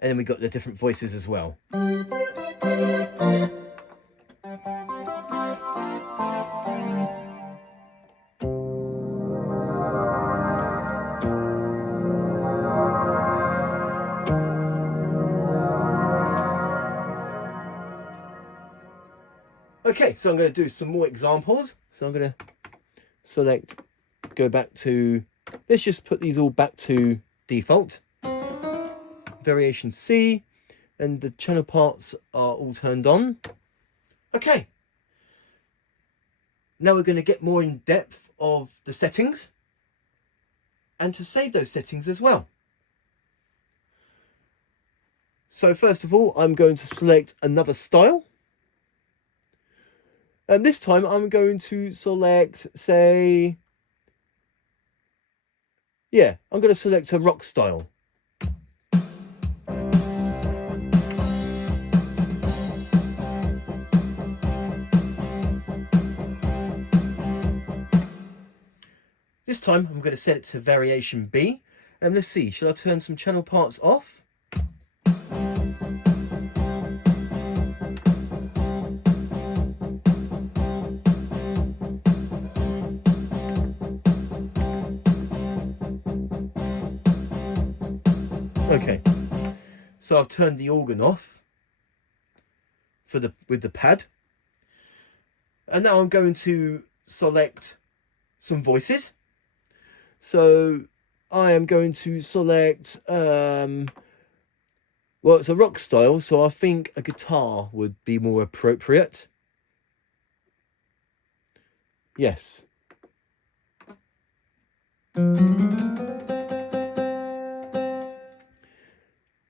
And then we got the different voices as well. Okay, so I'm going to do some more examples. So I'm going to select, go back to, let's just put these all back to default. Variation C, and the channel parts are all turned on. Okay. Now we're going to get more in depth of the settings and to save those settings as well. So first of all, I'm going to select another style. And this time I'm going to select, say, yeah, I'm going to select a rock style. This time I'm going to set it to variation B. And let's see, should I turn some channel parts off? Okay, so I've turned the organ off with the pad. And now I'm going to select some voices. So I am going to select, well, it's a rock style, so I think a guitar would be more appropriate. Yes.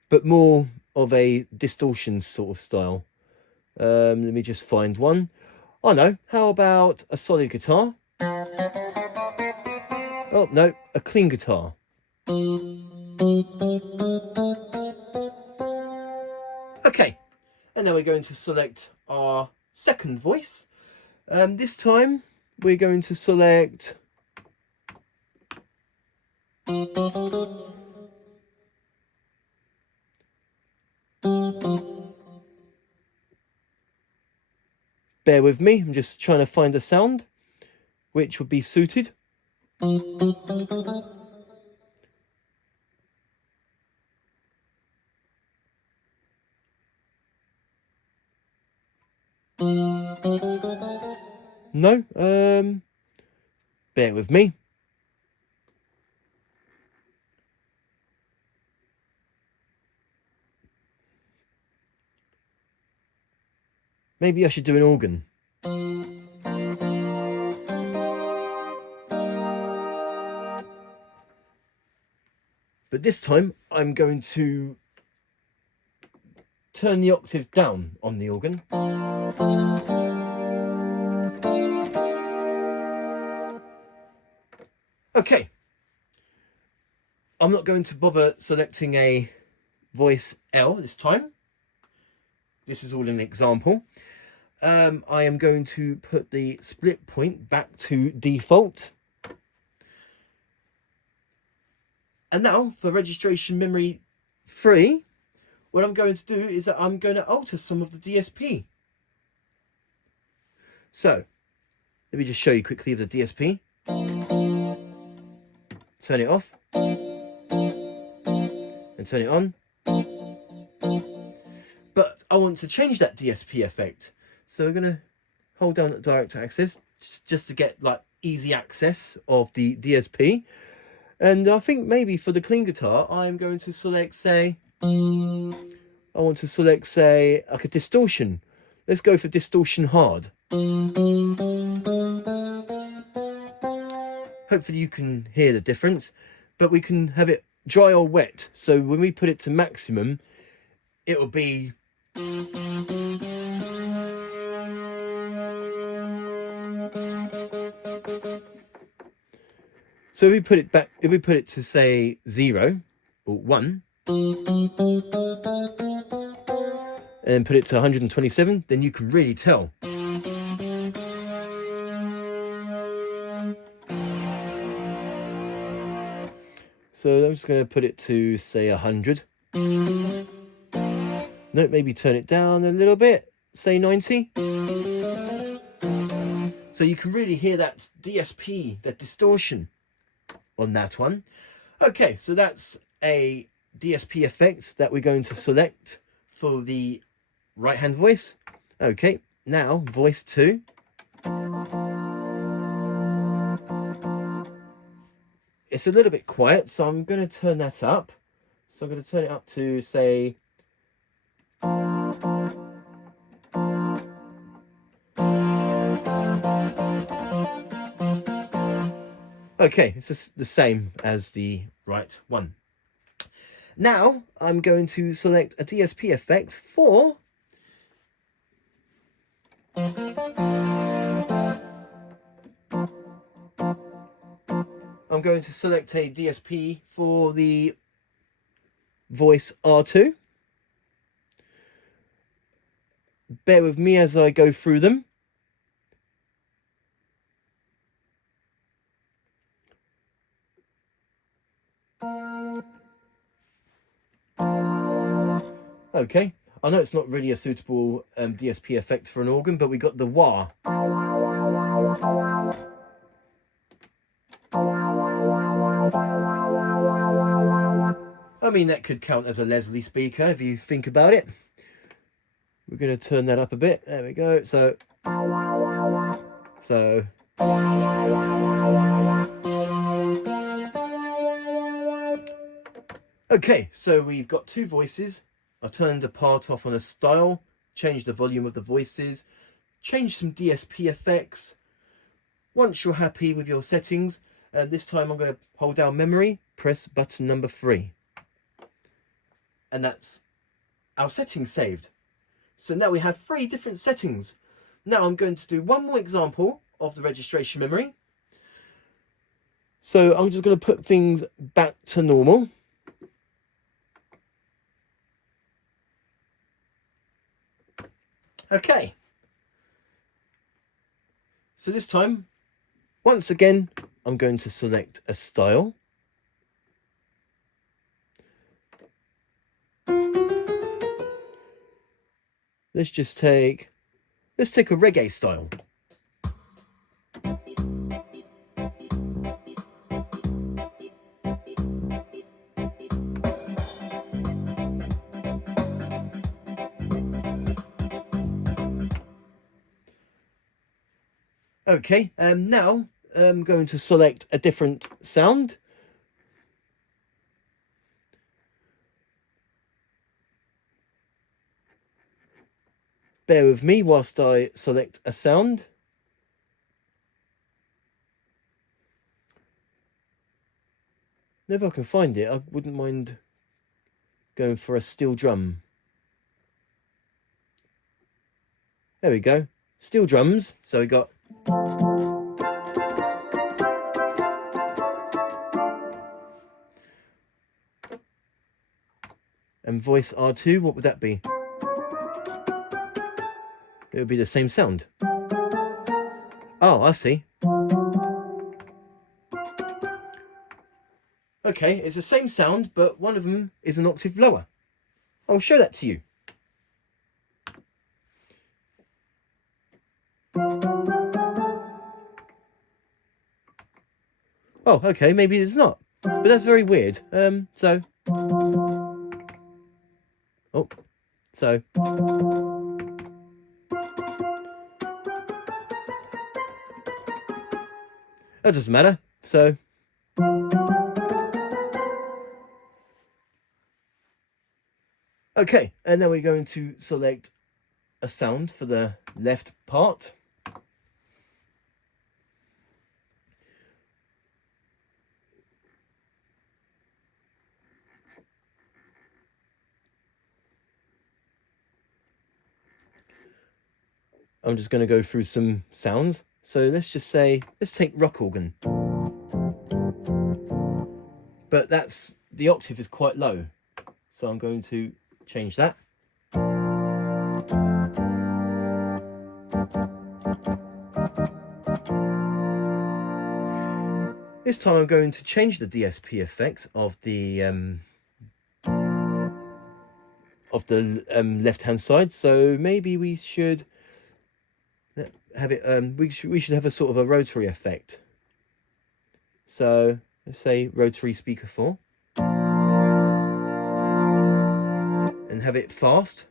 But more of a distortion sort of style. Let me just find one. Oh no, how about a solid guitar? Oh no, a clean guitar. Okay, and then we're going to select our second voice. This time we're going to select Bear with me, I'm just trying to find a sound which would be suited. No, bear with me. Maybe I should do an organ. But this time I'm going to turn the octave down on the organ. Okay. I'm not going to bother selecting a voice L this time. This is all an example. I am going to put the split point back to default. And now for registration memory 3, what I'm going to do is that I'm going to alter some of the DSP. So let me just show you quickly the DSP. Turn it off and turn it on. But I want to change that DSP effect. So we're going to hold down direct access just to get like easy access of the DSP. And I think maybe for the clean guitar, I'm going to select, say, I want to select, say, like a distortion. Let's go for distortion hard. Hopefully you can hear the difference, but we can have it dry or wet. So when we put it to maximum, it will be... So if we put it back, if we put it to say 0 or 1, and put it to 127, then you can really tell. So I'm just going to put it to say 100. No, maybe turn it down a little bit, say 90. So you can really hear that DSP, that distortion on that one. Okay, so that's a DSP effect that we're going to select for the right hand voice. Okay, now voice 2. It's a little bit quiet, so I'm going to turn that up. So I'm going to turn it up to say... Okay, it's just the same as the right one. Now I'm going to select a DSP effect for... I'm going to select a DSP for the voice R2. Bear with me as I go through them. Okay, I know it's not really a suitable DSP effect for an organ, but we got the wah. I mean, that could count as a Leslie speaker if you think about it. We're going to turn that up a bit. There we go. So. Okay, so we've got two voices. I turned the part off on a style, changed the volume of the voices, changed some DSP effects. Once you're happy with your settings, and this time I'm going to hold down memory, press button number 3. And that's our settings saved. So now we have 3 different settings. Now I'm going to do one more example of the registration memory. So I'm just going to put things back to normal. Okay. So this time, once again, I'm going to select a style. Let's just take Let's take a reggae style. Okay, now I'm going to select a different sound. Bear with me whilst I select a sound. If I can find it, I wouldn't mind going for a steel drum. There we go, steel drums. So we got and voice R2, what would that be? It would be the same sound. Oh, I see. Okay, it's the same sound, but one of them is an octave lower. I'll show that to you. Oh, okay, maybe it's not. But that's very weird. Oh, so. That doesn't matter. So. Okay, and now we're going to select a sound for the left part. I'm just going to go through some sounds. So let's just say, let's take rock organ. But that's, the octave is quite low. So I'm going to change that. This time I'm going to change the DSP effect of the left-hand side. So maybe we should have it. We should have a sort of a rotary effect. So let's say rotary speaker 4, and have it fast.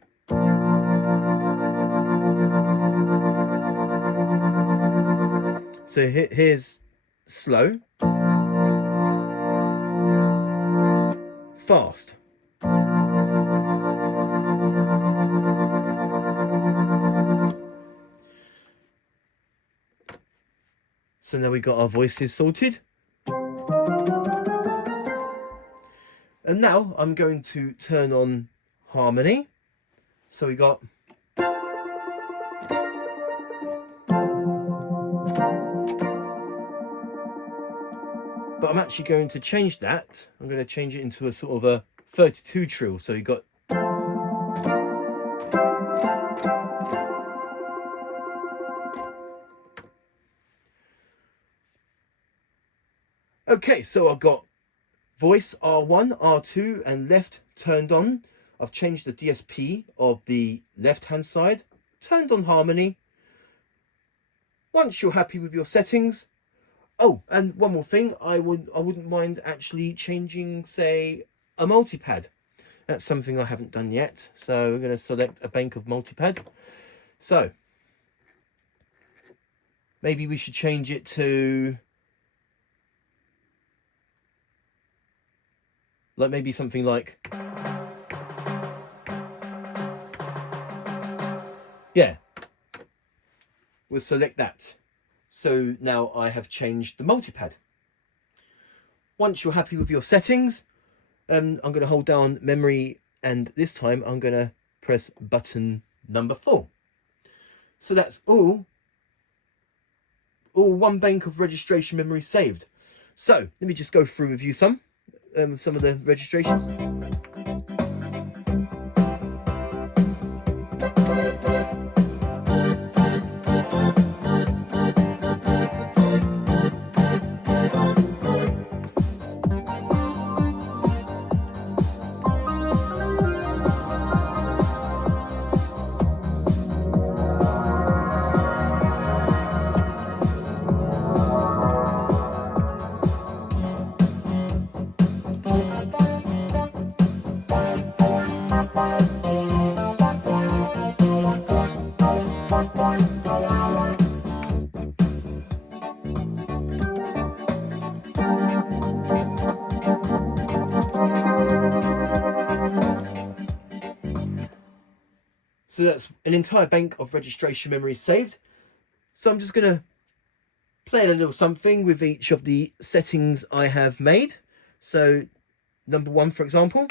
So here's slow, fast. So now we've got our voices sorted. And now I'm going to turn on harmony. So we got but I'm actually going to change that. I'm going to change it into a sort of a 32 trill. So we got okay, so I've got voice R1, R2 and left turned on. I've changed the DSP of the left hand side, turned on harmony. Once you're happy with your settings, oh, and one more thing, I wouldn't mind actually changing, say, a multipad. That's something I haven't done yet. So we're going to select a bank of multipad. So maybe we should change it to like maybe something like, yeah, we'll select that. So now I have changed the multipad. Once you're happy with your settings, I'm going to hold down memory, and this time I'm going to press button number 4. So that's all one bank of registration memory saved. So let me just go through with you some of the registrations. So that's an entire bank of registration memories saved. So I'm just going to play a little something with each of the settings I have made. So number 1, for example.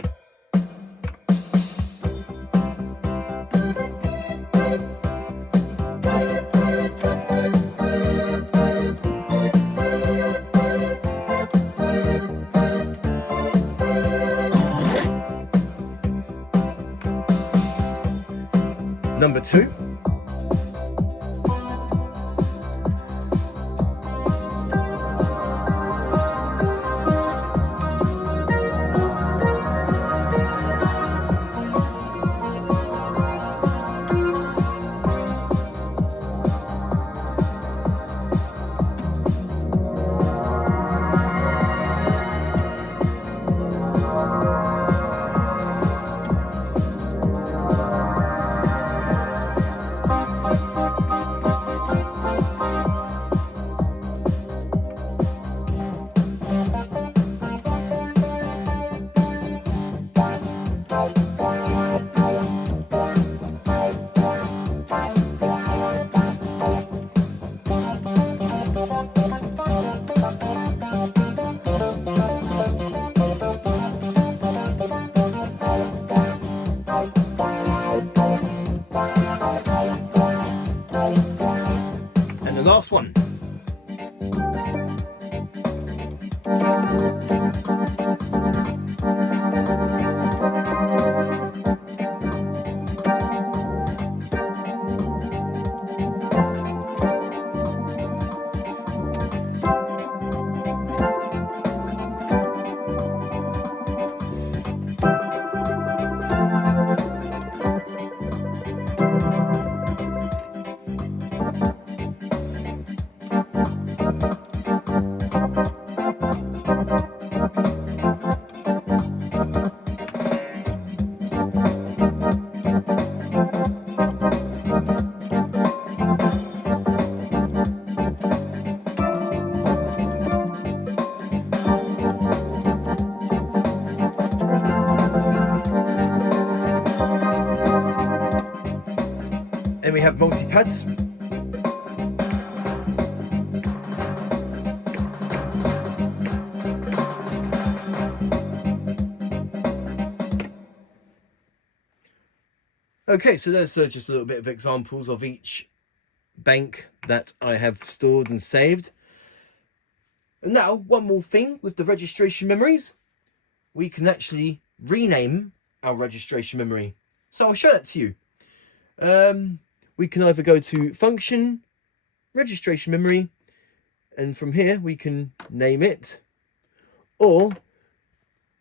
Number 2. And the last one. And we have multi-pads. Okay, so there's just a little bit of examples of each bank that I have stored and saved. And now, one more thing with the registration memories. We can actually rename our registration memory. So I'll show that to you. We can either go to Function, Registration Memory, and from here we can name it, or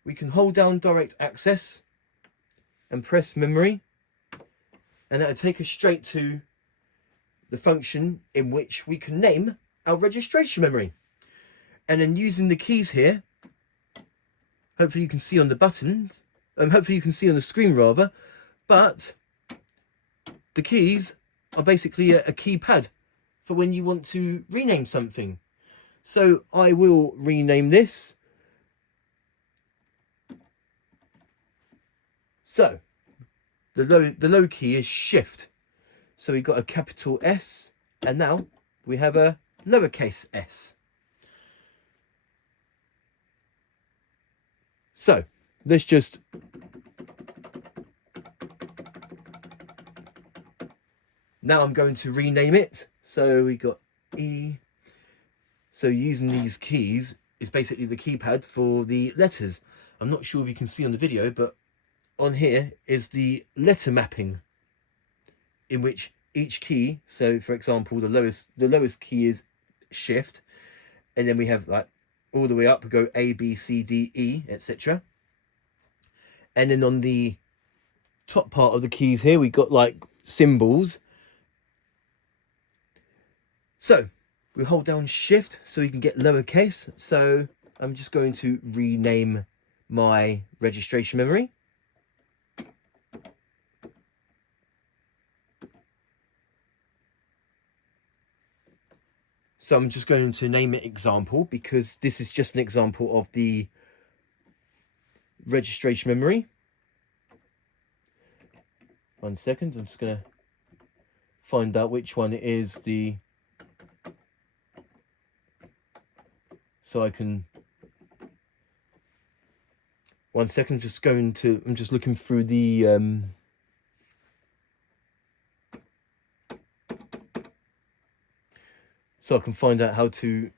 we can hold down Direct Access and press Memory, and that'll take us straight to the function in which we can name our registration memory. And then using the keys here, hopefully you can see on the buttons, hopefully you can see on the screen rather, but the keys are basically a keypad for when you want to rename something. So I will rename this. So the low key is Shift. So we've got a capital S, and now we have a lowercase s. So let's just now I'm going to rename it. So we got E. So using these keys is basically the keypad for the letters. I'm not sure if you can see on the video, but on here is the letter mapping in which each key, so for example the lowest key is Shift, and then we have like all the way up, we go A, B, C, D, E, etc. And then on the top part of the keys here, we got like symbols. So we hold down Shift so we can get lowercase. So I'm just going to rename my registration memory. So I'm just going to name it example, because this is just an example of the registration memory. 1 second, I'm just going to find out which one it is so I can... 1 second, I'm just looking through the so I can find out how to...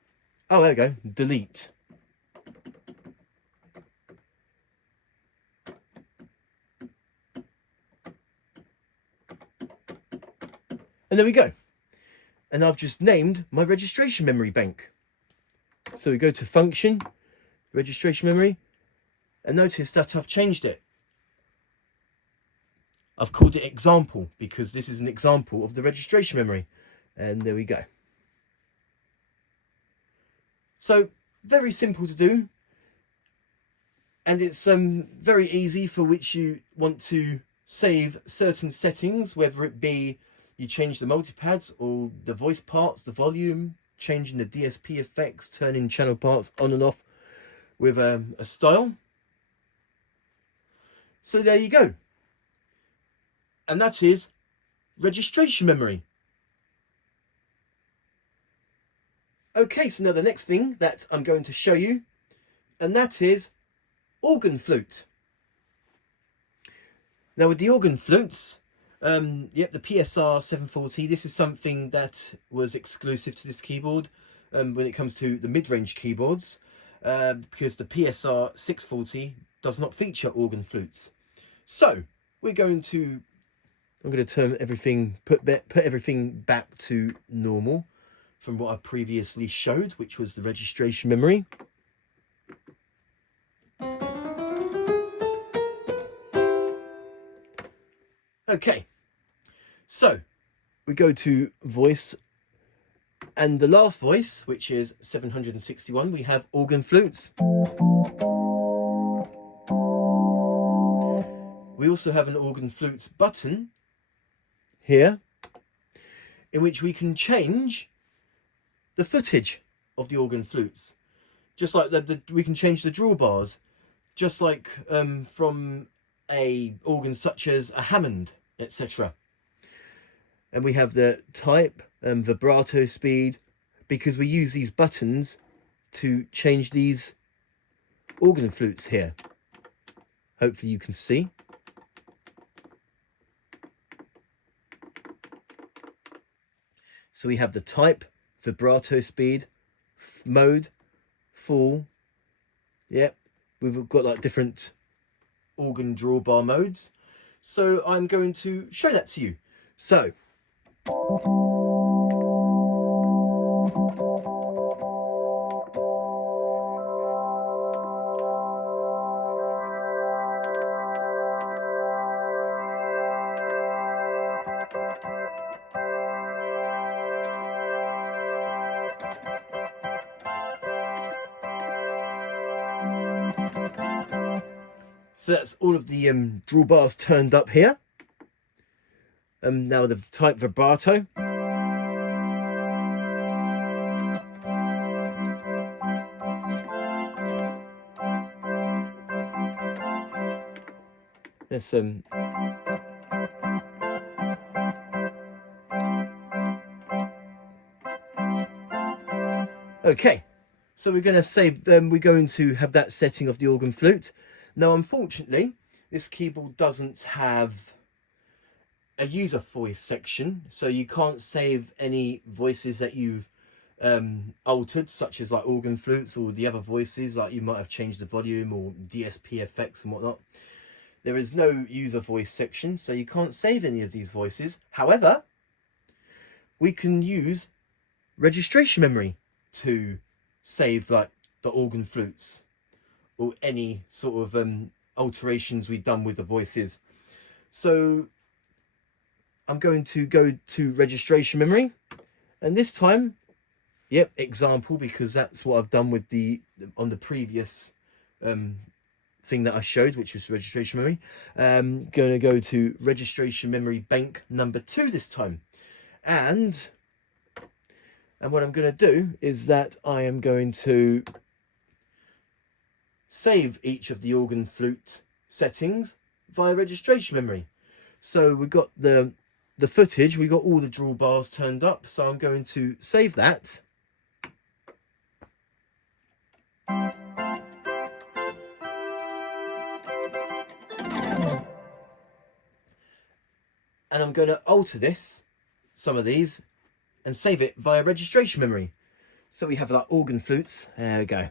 Oh, there we go, delete. And there we go. And I've just named my registration memory bank. So we go to function, registration memory, and notice that I've changed it. I've called it example because this is an example of the registration memory. And there we go. So very simple to do. And it's very easy for which you want to save certain settings, whether it be you change the multipads or the voice parts, the volume, changing the DSP effects, turning channel parts on and off with a style. So there you go. And that is registration memory. Okay, so now the next thing that I'm going to show you, and that is organ flute. Now with the organ flutes, yep, the PSR-740, this is something that was exclusive to this keyboard when it comes to the mid-range keyboards, because the PSR-640 does not feature organ flutes. So I'm going to turn everything, put everything back to normal from what I previously showed, which was the registration memory. Okay, so we go to voice, and the last voice, which is 761, we have organ flutes. We also have an organ flutes button here, in which we can change the footage of the organ flutes, just like we can change the drawbars, just like from a organ such as a Hammond, etc. And we have the type and vibrato speed, because we use these buttons to change these organ flutes here. Hopefully you can see. So we have the type, vibrato speed, mode, full. Yep, we've got like different organ drawbar modes. So I'm going to show that to you. So that's all of the drawbars turned up here. Now the type vibrato. There's okay, so we're going to save we're going to have that setting of the organ flute. Now unfortunately this keyboard doesn't have a user voice section, so you can't save any voices that you've altered, such as like organ flutes or the other voices, like you might have changed the volume or DSP effects and whatnot. There is no user voice section, so you can't save any of these voices. However, we can use registration memory to save like the organ flutes or any sort of alterations we've done with the voices. So I'm going to go to registration memory, and this time, yep, example, because that's what I've done with on the previous thing that I showed, which was registration memory. Going to go to registration memory bank number 2 this time, and what I'm going to do is that I am going to save each of the organ flute settings via registration memory. So we've got the footage, we got all the drawbars turned up, so I'm going to save that. And I'm going to alter some of these, and save it via registration memory. So we have like organ flutes. There we go.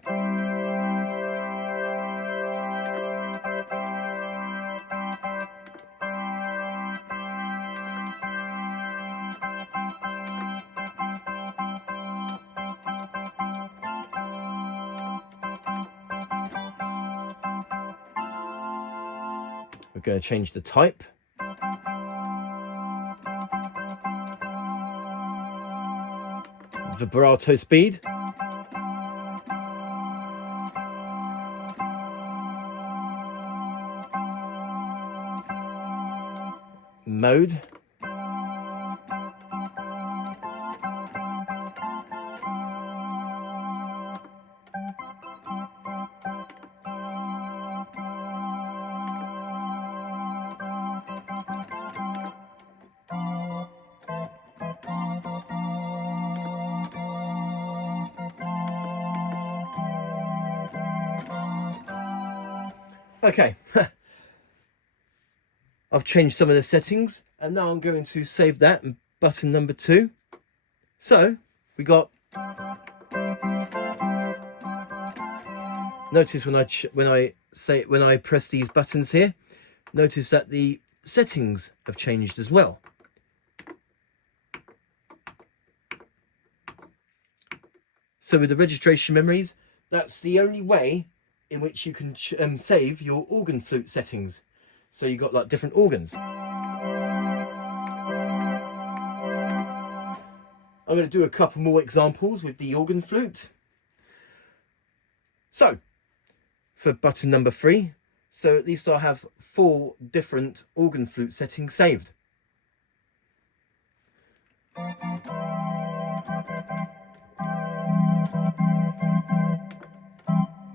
We're going to change the type. Vibrato speed. Mode. Okay, I've changed some of the settings, and now I'm going to save that and button number 2. So we got. Notice when I press these buttons here, notice that the settings have changed as well. So with the registration memories, that's the only way in which you can save your organ flute settings. So you've got like different organs. I'm going to do a couple more examples with the organ flute. So for button number 3, so at least I have 4 different organ flute settings saved.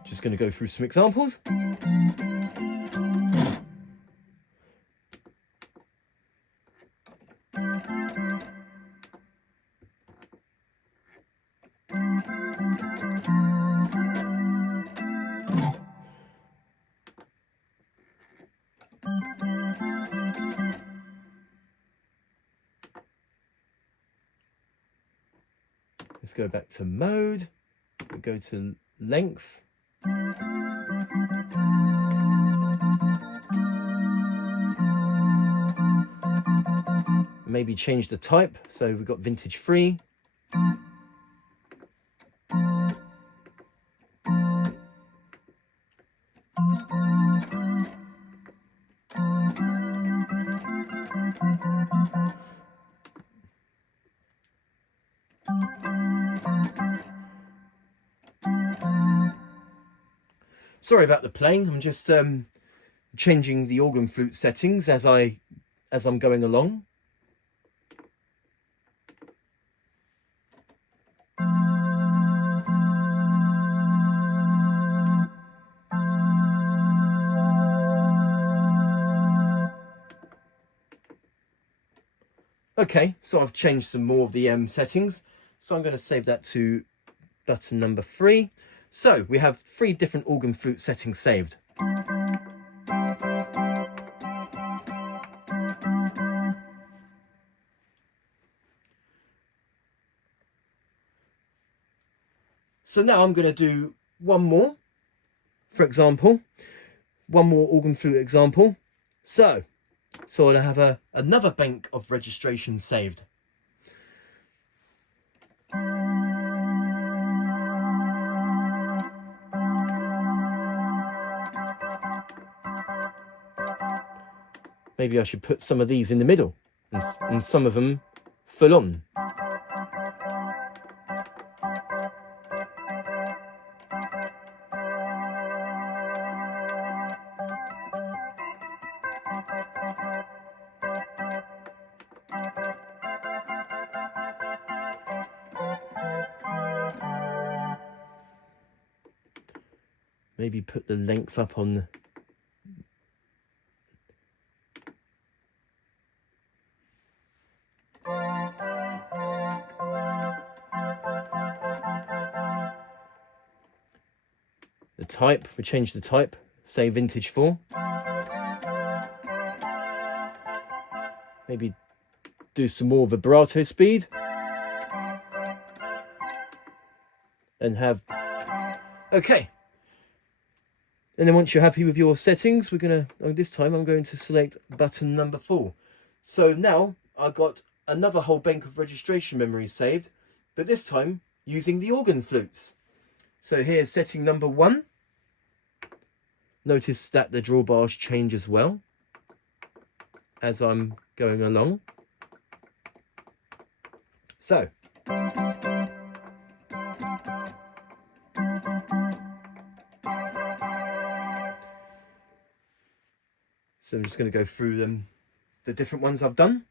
Just going to go through some examples. Let's go back to mode. We go to length. Maybe change the type. So we've got vintage free. Sorry about the playing. I'm just changing the organ flute settings as I'm going along. Okay, so I've changed some more of the settings. So I'm going to save that to button number 3. So we have 3 different organ flute settings saved. So now I'm going to do one more, for example, one more organ flute example. So I'll have another bank of registration saved. Maybe I should put some of these in the middle and some of them full on. Maybe put the length up on the type. We change the type, say vintage 4. Maybe do some more vibrato speed. And have, okay. And then once you're happy with your settings, we're gonna, this time I'm going to select button number 4. So now I've got another whole bank of registration memories saved, but this time using the organ flutes. So here's setting number 1. Notice that the drawbars change as well as I'm going along. So I'm just going to go through them, the different ones I've done.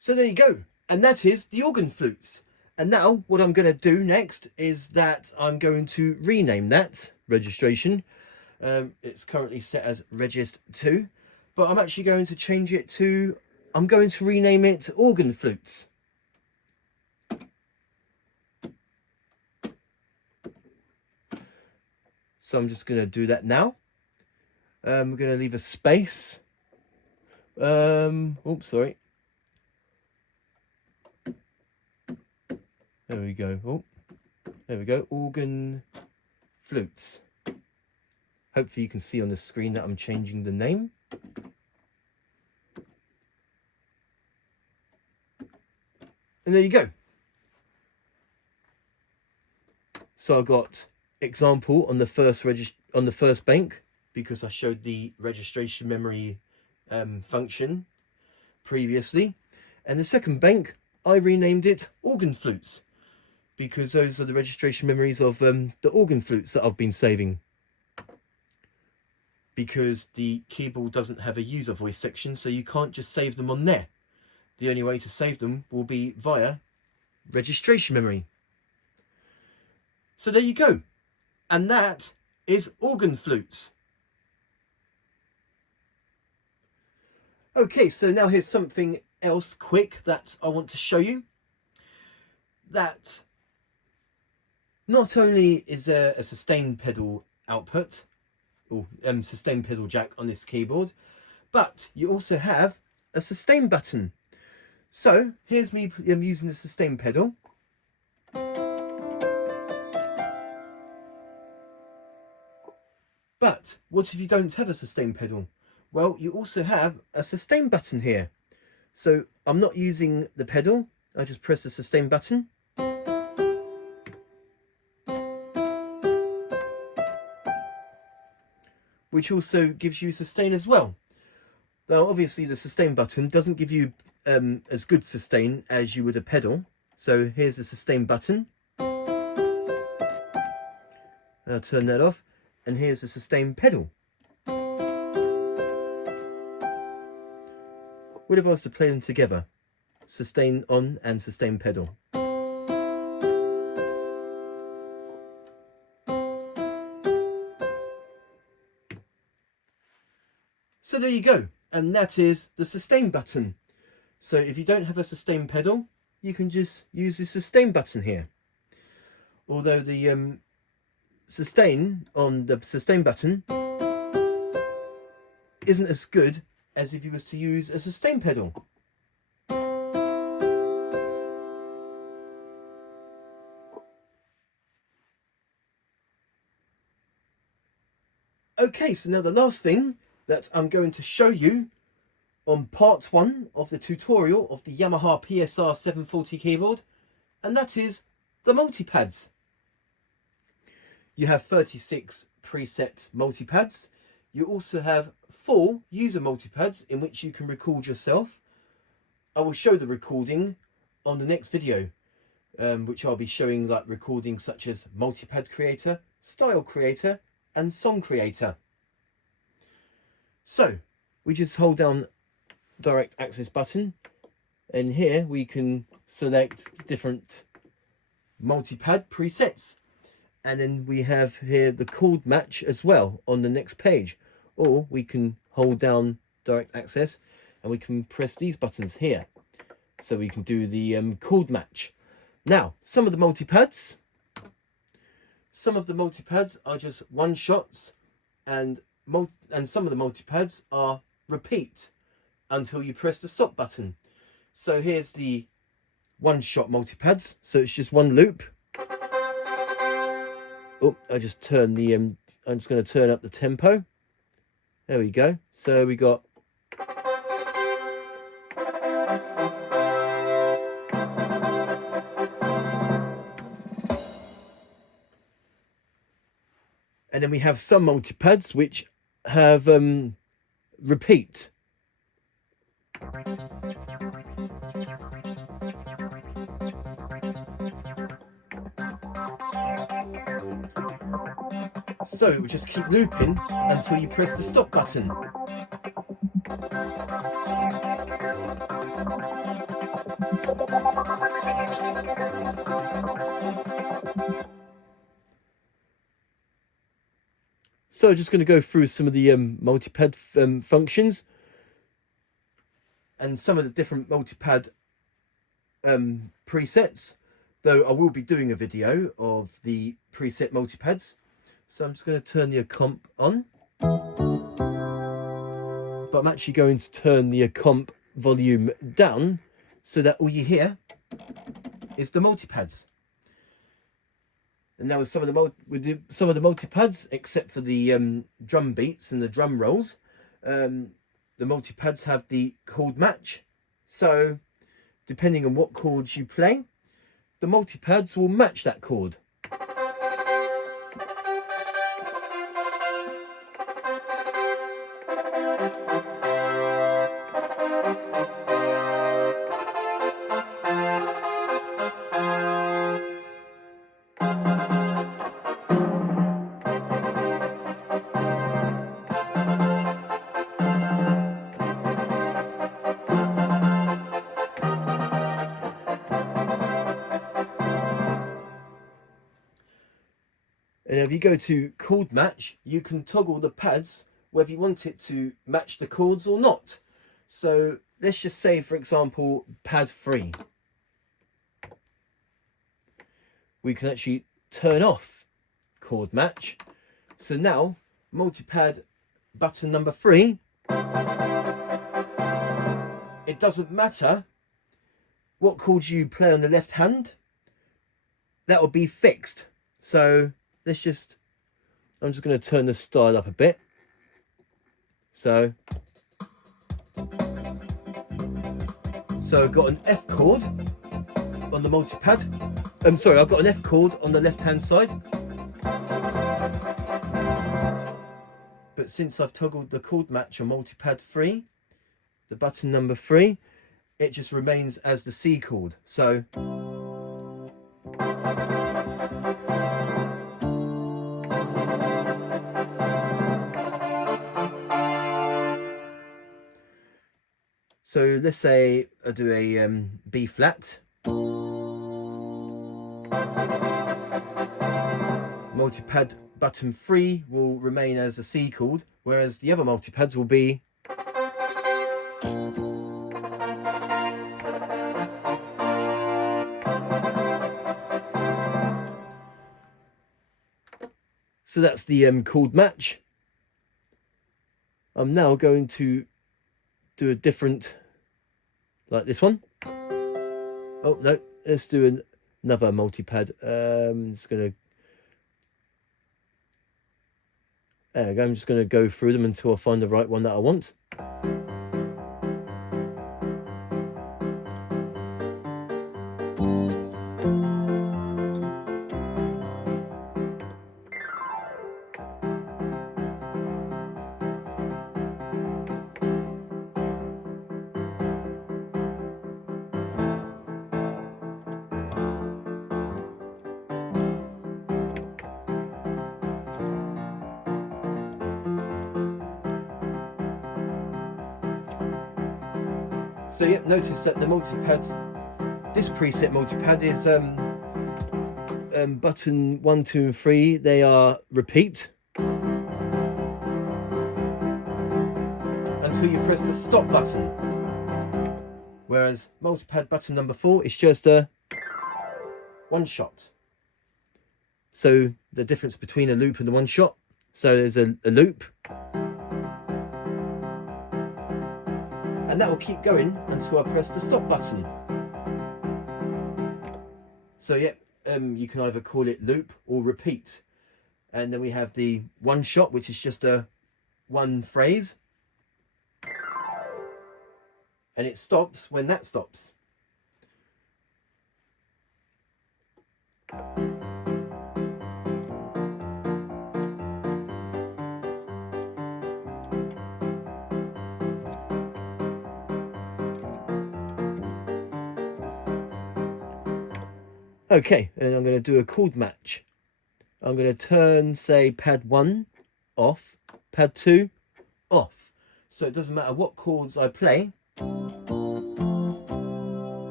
So there you go, and that is the organ flutes. And now what I'm going to do next is that I'm going to rename that registration. It's currently set as Regist 2, but I'm actually going to change it to, I'm going to rename it Organ Flutes. So I'm just going to do that now. We're going to leave a space. Oops, sorry. There we go. Oh, there we go. Organ flutes. Hopefully you can see on the screen that I'm changing the name. And there you go. So I've got example on the first bank, because I showed the registration memory function previously. And the second bank, I renamed it Organ Flutes, because those are the registration memories of the organ flutes that I've been saving. Because the keyboard doesn't have a user voice section, so you can't just save them on there. The only way to save them will be via registration memory. So there you go. And that is organ flutes. Okay, so now here's something else quick that I want to show you. That not only is there a sustain pedal output, or sustain pedal jack on this keyboard, but you also have a sustain button. So here's me using the sustain pedal. But what if you don't have a sustain pedal? Well, you also have a sustain button here. So I'm not using the pedal, I just press the sustain button. Which also gives you sustain as well. Now obviously the sustain button doesn't give you as good sustain as you would a pedal. So here's the sustain button. I'll turn that off, and here's the sustain pedal. What if I was to play them together? Sustain on and sustain pedal. So there you go, and that is the sustain button. So if you don't have a sustain pedal, you can just use the sustain button here. Although the sustain on the sustain button isn't as good as if you was to use a sustain pedal. Okay, so now the last thing that I'm going to show you on part 1 of the tutorial of the Yamaha PSR-740 keyboard, and that is the multipads. You have 36 preset multipads. You also have 4 user multipads in which you can record yourself. I will show the recording on the next video, which I'll be showing like recordings such as multipad creator, style creator and song creator. So we just hold down direct access button, and here we can select different multipad presets, and then we have here the chord match as well on the next page, or we can hold down direct access and we can press these buttons here so we can do the chord match. Now some of the multipads are just one shots, and some of the multipads are repeat until you press the stop button. So here's the one shot multipads, so it's just one loop. Oh, I just turned the I'm just going to turn up the tempo. There we go. So we got and then we have some multipads which have repeat. So it will just keep looping until you press the stop button. So I'm just going to go through some of the multipad functions and some of the different multipad presets, though I will be doing a video of the preset multipads. So I'm just going to turn the Accomp on, but I'm actually going to turn the Accomp volume down so that all you hear is the multipads. And now with some of the multipads, except for the drum beats and the drum rolls, the multipads have the chord match. So depending on what chords you play, the multipads will match that chord. And if you go to chord match, you can toggle the pads whether you want it to match the chords or not. So let's just say, for example, pad 3. We can actually turn off chord match. So now multipad button number 3, it doesn't matter what chords you play on the left hand, that will be fixed. So I'm just going to turn the style up a bit. So I've got an F chord on the multipad. Sorry, I've got an F chord on the left hand side. But since I've toggled the chord match on multipad 3, the button number 3, it just remains as the C chord. So let's say I do a B flat. Multipad button 3 will remain as a C chord, whereas the other multipads will be so that's the chord match. I'm now going to do a different, like this one. Oh no, let's do another multipad. Just gonna There we go. I'm just going to go through them until I find the right one that I want. So yep, notice that the multipads, this preset multipad is button 1, 2 and 3, they are repeat until you press the stop button, whereas multipad button number 4 is just a one shot. So the difference between a loop and the one shot, so there's a loop, and that will keep going until I press the stop button. So yeah, you can either call it loop or repeat. And then we have the one shot, which is just a one phrase, and it stops when that stops. Okay, and I'm going to do a chord match. I'm going to turn, say, pad 1 off, pad 2 off. So it doesn't matter what chords I play,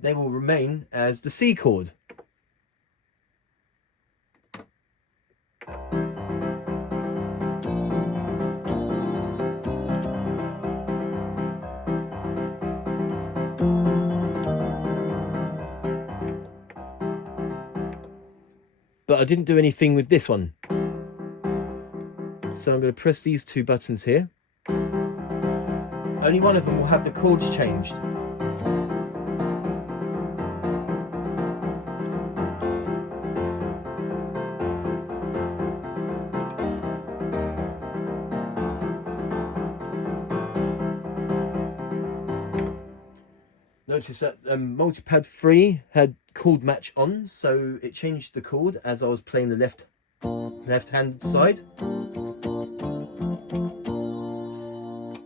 they will remain as the C chord. But I didn't do anything with this one. So I'm going to press these two buttons here. Only one of them will have the chords changed. Notice that multipad 3 had chord match on, so it changed the chord as I was playing the left hand side.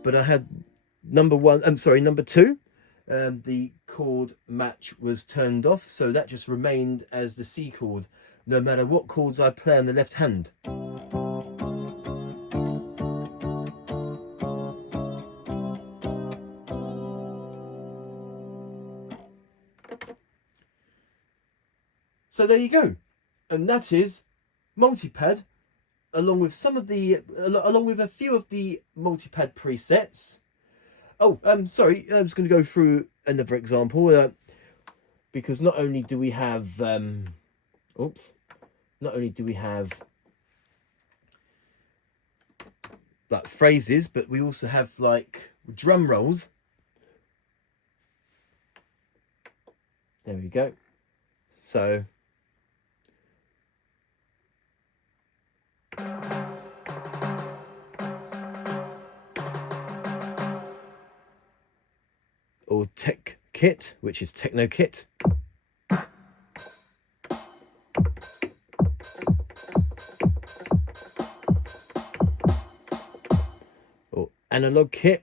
But I had number 2, the chord match was turned off, so that just remained as the C chord, no matter what chords I play on the left hand. So there you go, and that is multipad, along with a few of the multipad presets. Oh, sorry, I was going to go through another example, because not only do we have like phrases, but we also have like drum rolls. There we go. So or tech kit, which is techno kit. Or analog kit.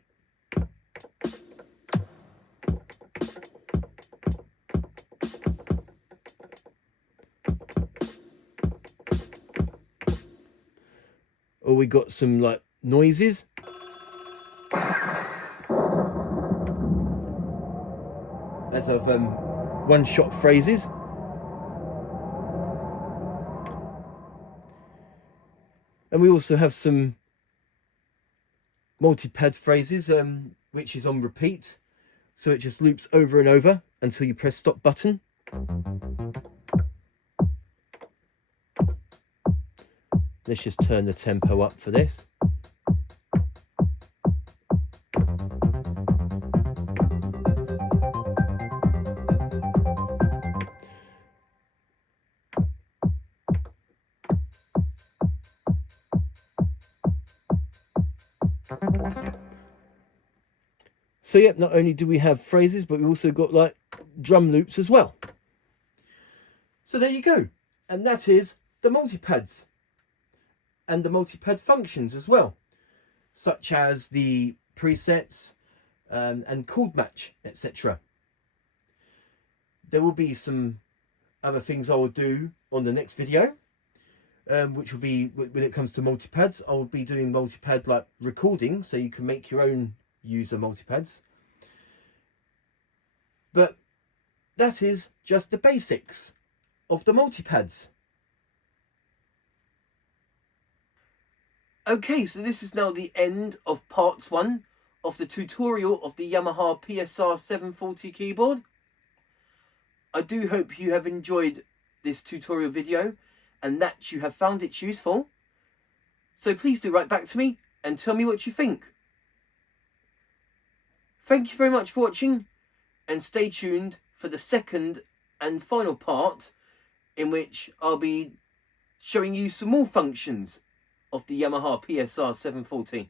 Or we got some like noises. As of one-shot phrases. And we also have some multi-pad phrases, which is on repeat. So it just loops over and over until you press stop button. Let's just turn the tempo up for this. So yeah, not only do we have phrases, but we also got like drum loops as well. So there you go. And that is the multipads and the multipad functions as well, such as the presets and chord match, etc. There will be some other things I will do on the next video, which will be, when it comes to multipads, I will be doing multipad like recording, so you can make your own user multipads. But that is just the basics of the multipads. Okay, so this is now the end of parts 1 of the tutorial of the Yamaha PSR-740 keyboard. I do hope you have enjoyed this tutorial video and that you have found it useful. So please do write back to me and tell me what you think. Thank you very much for watching, and stay tuned for the second and final part, in which I'll be showing you some more functions of the Yamaha PSR-740.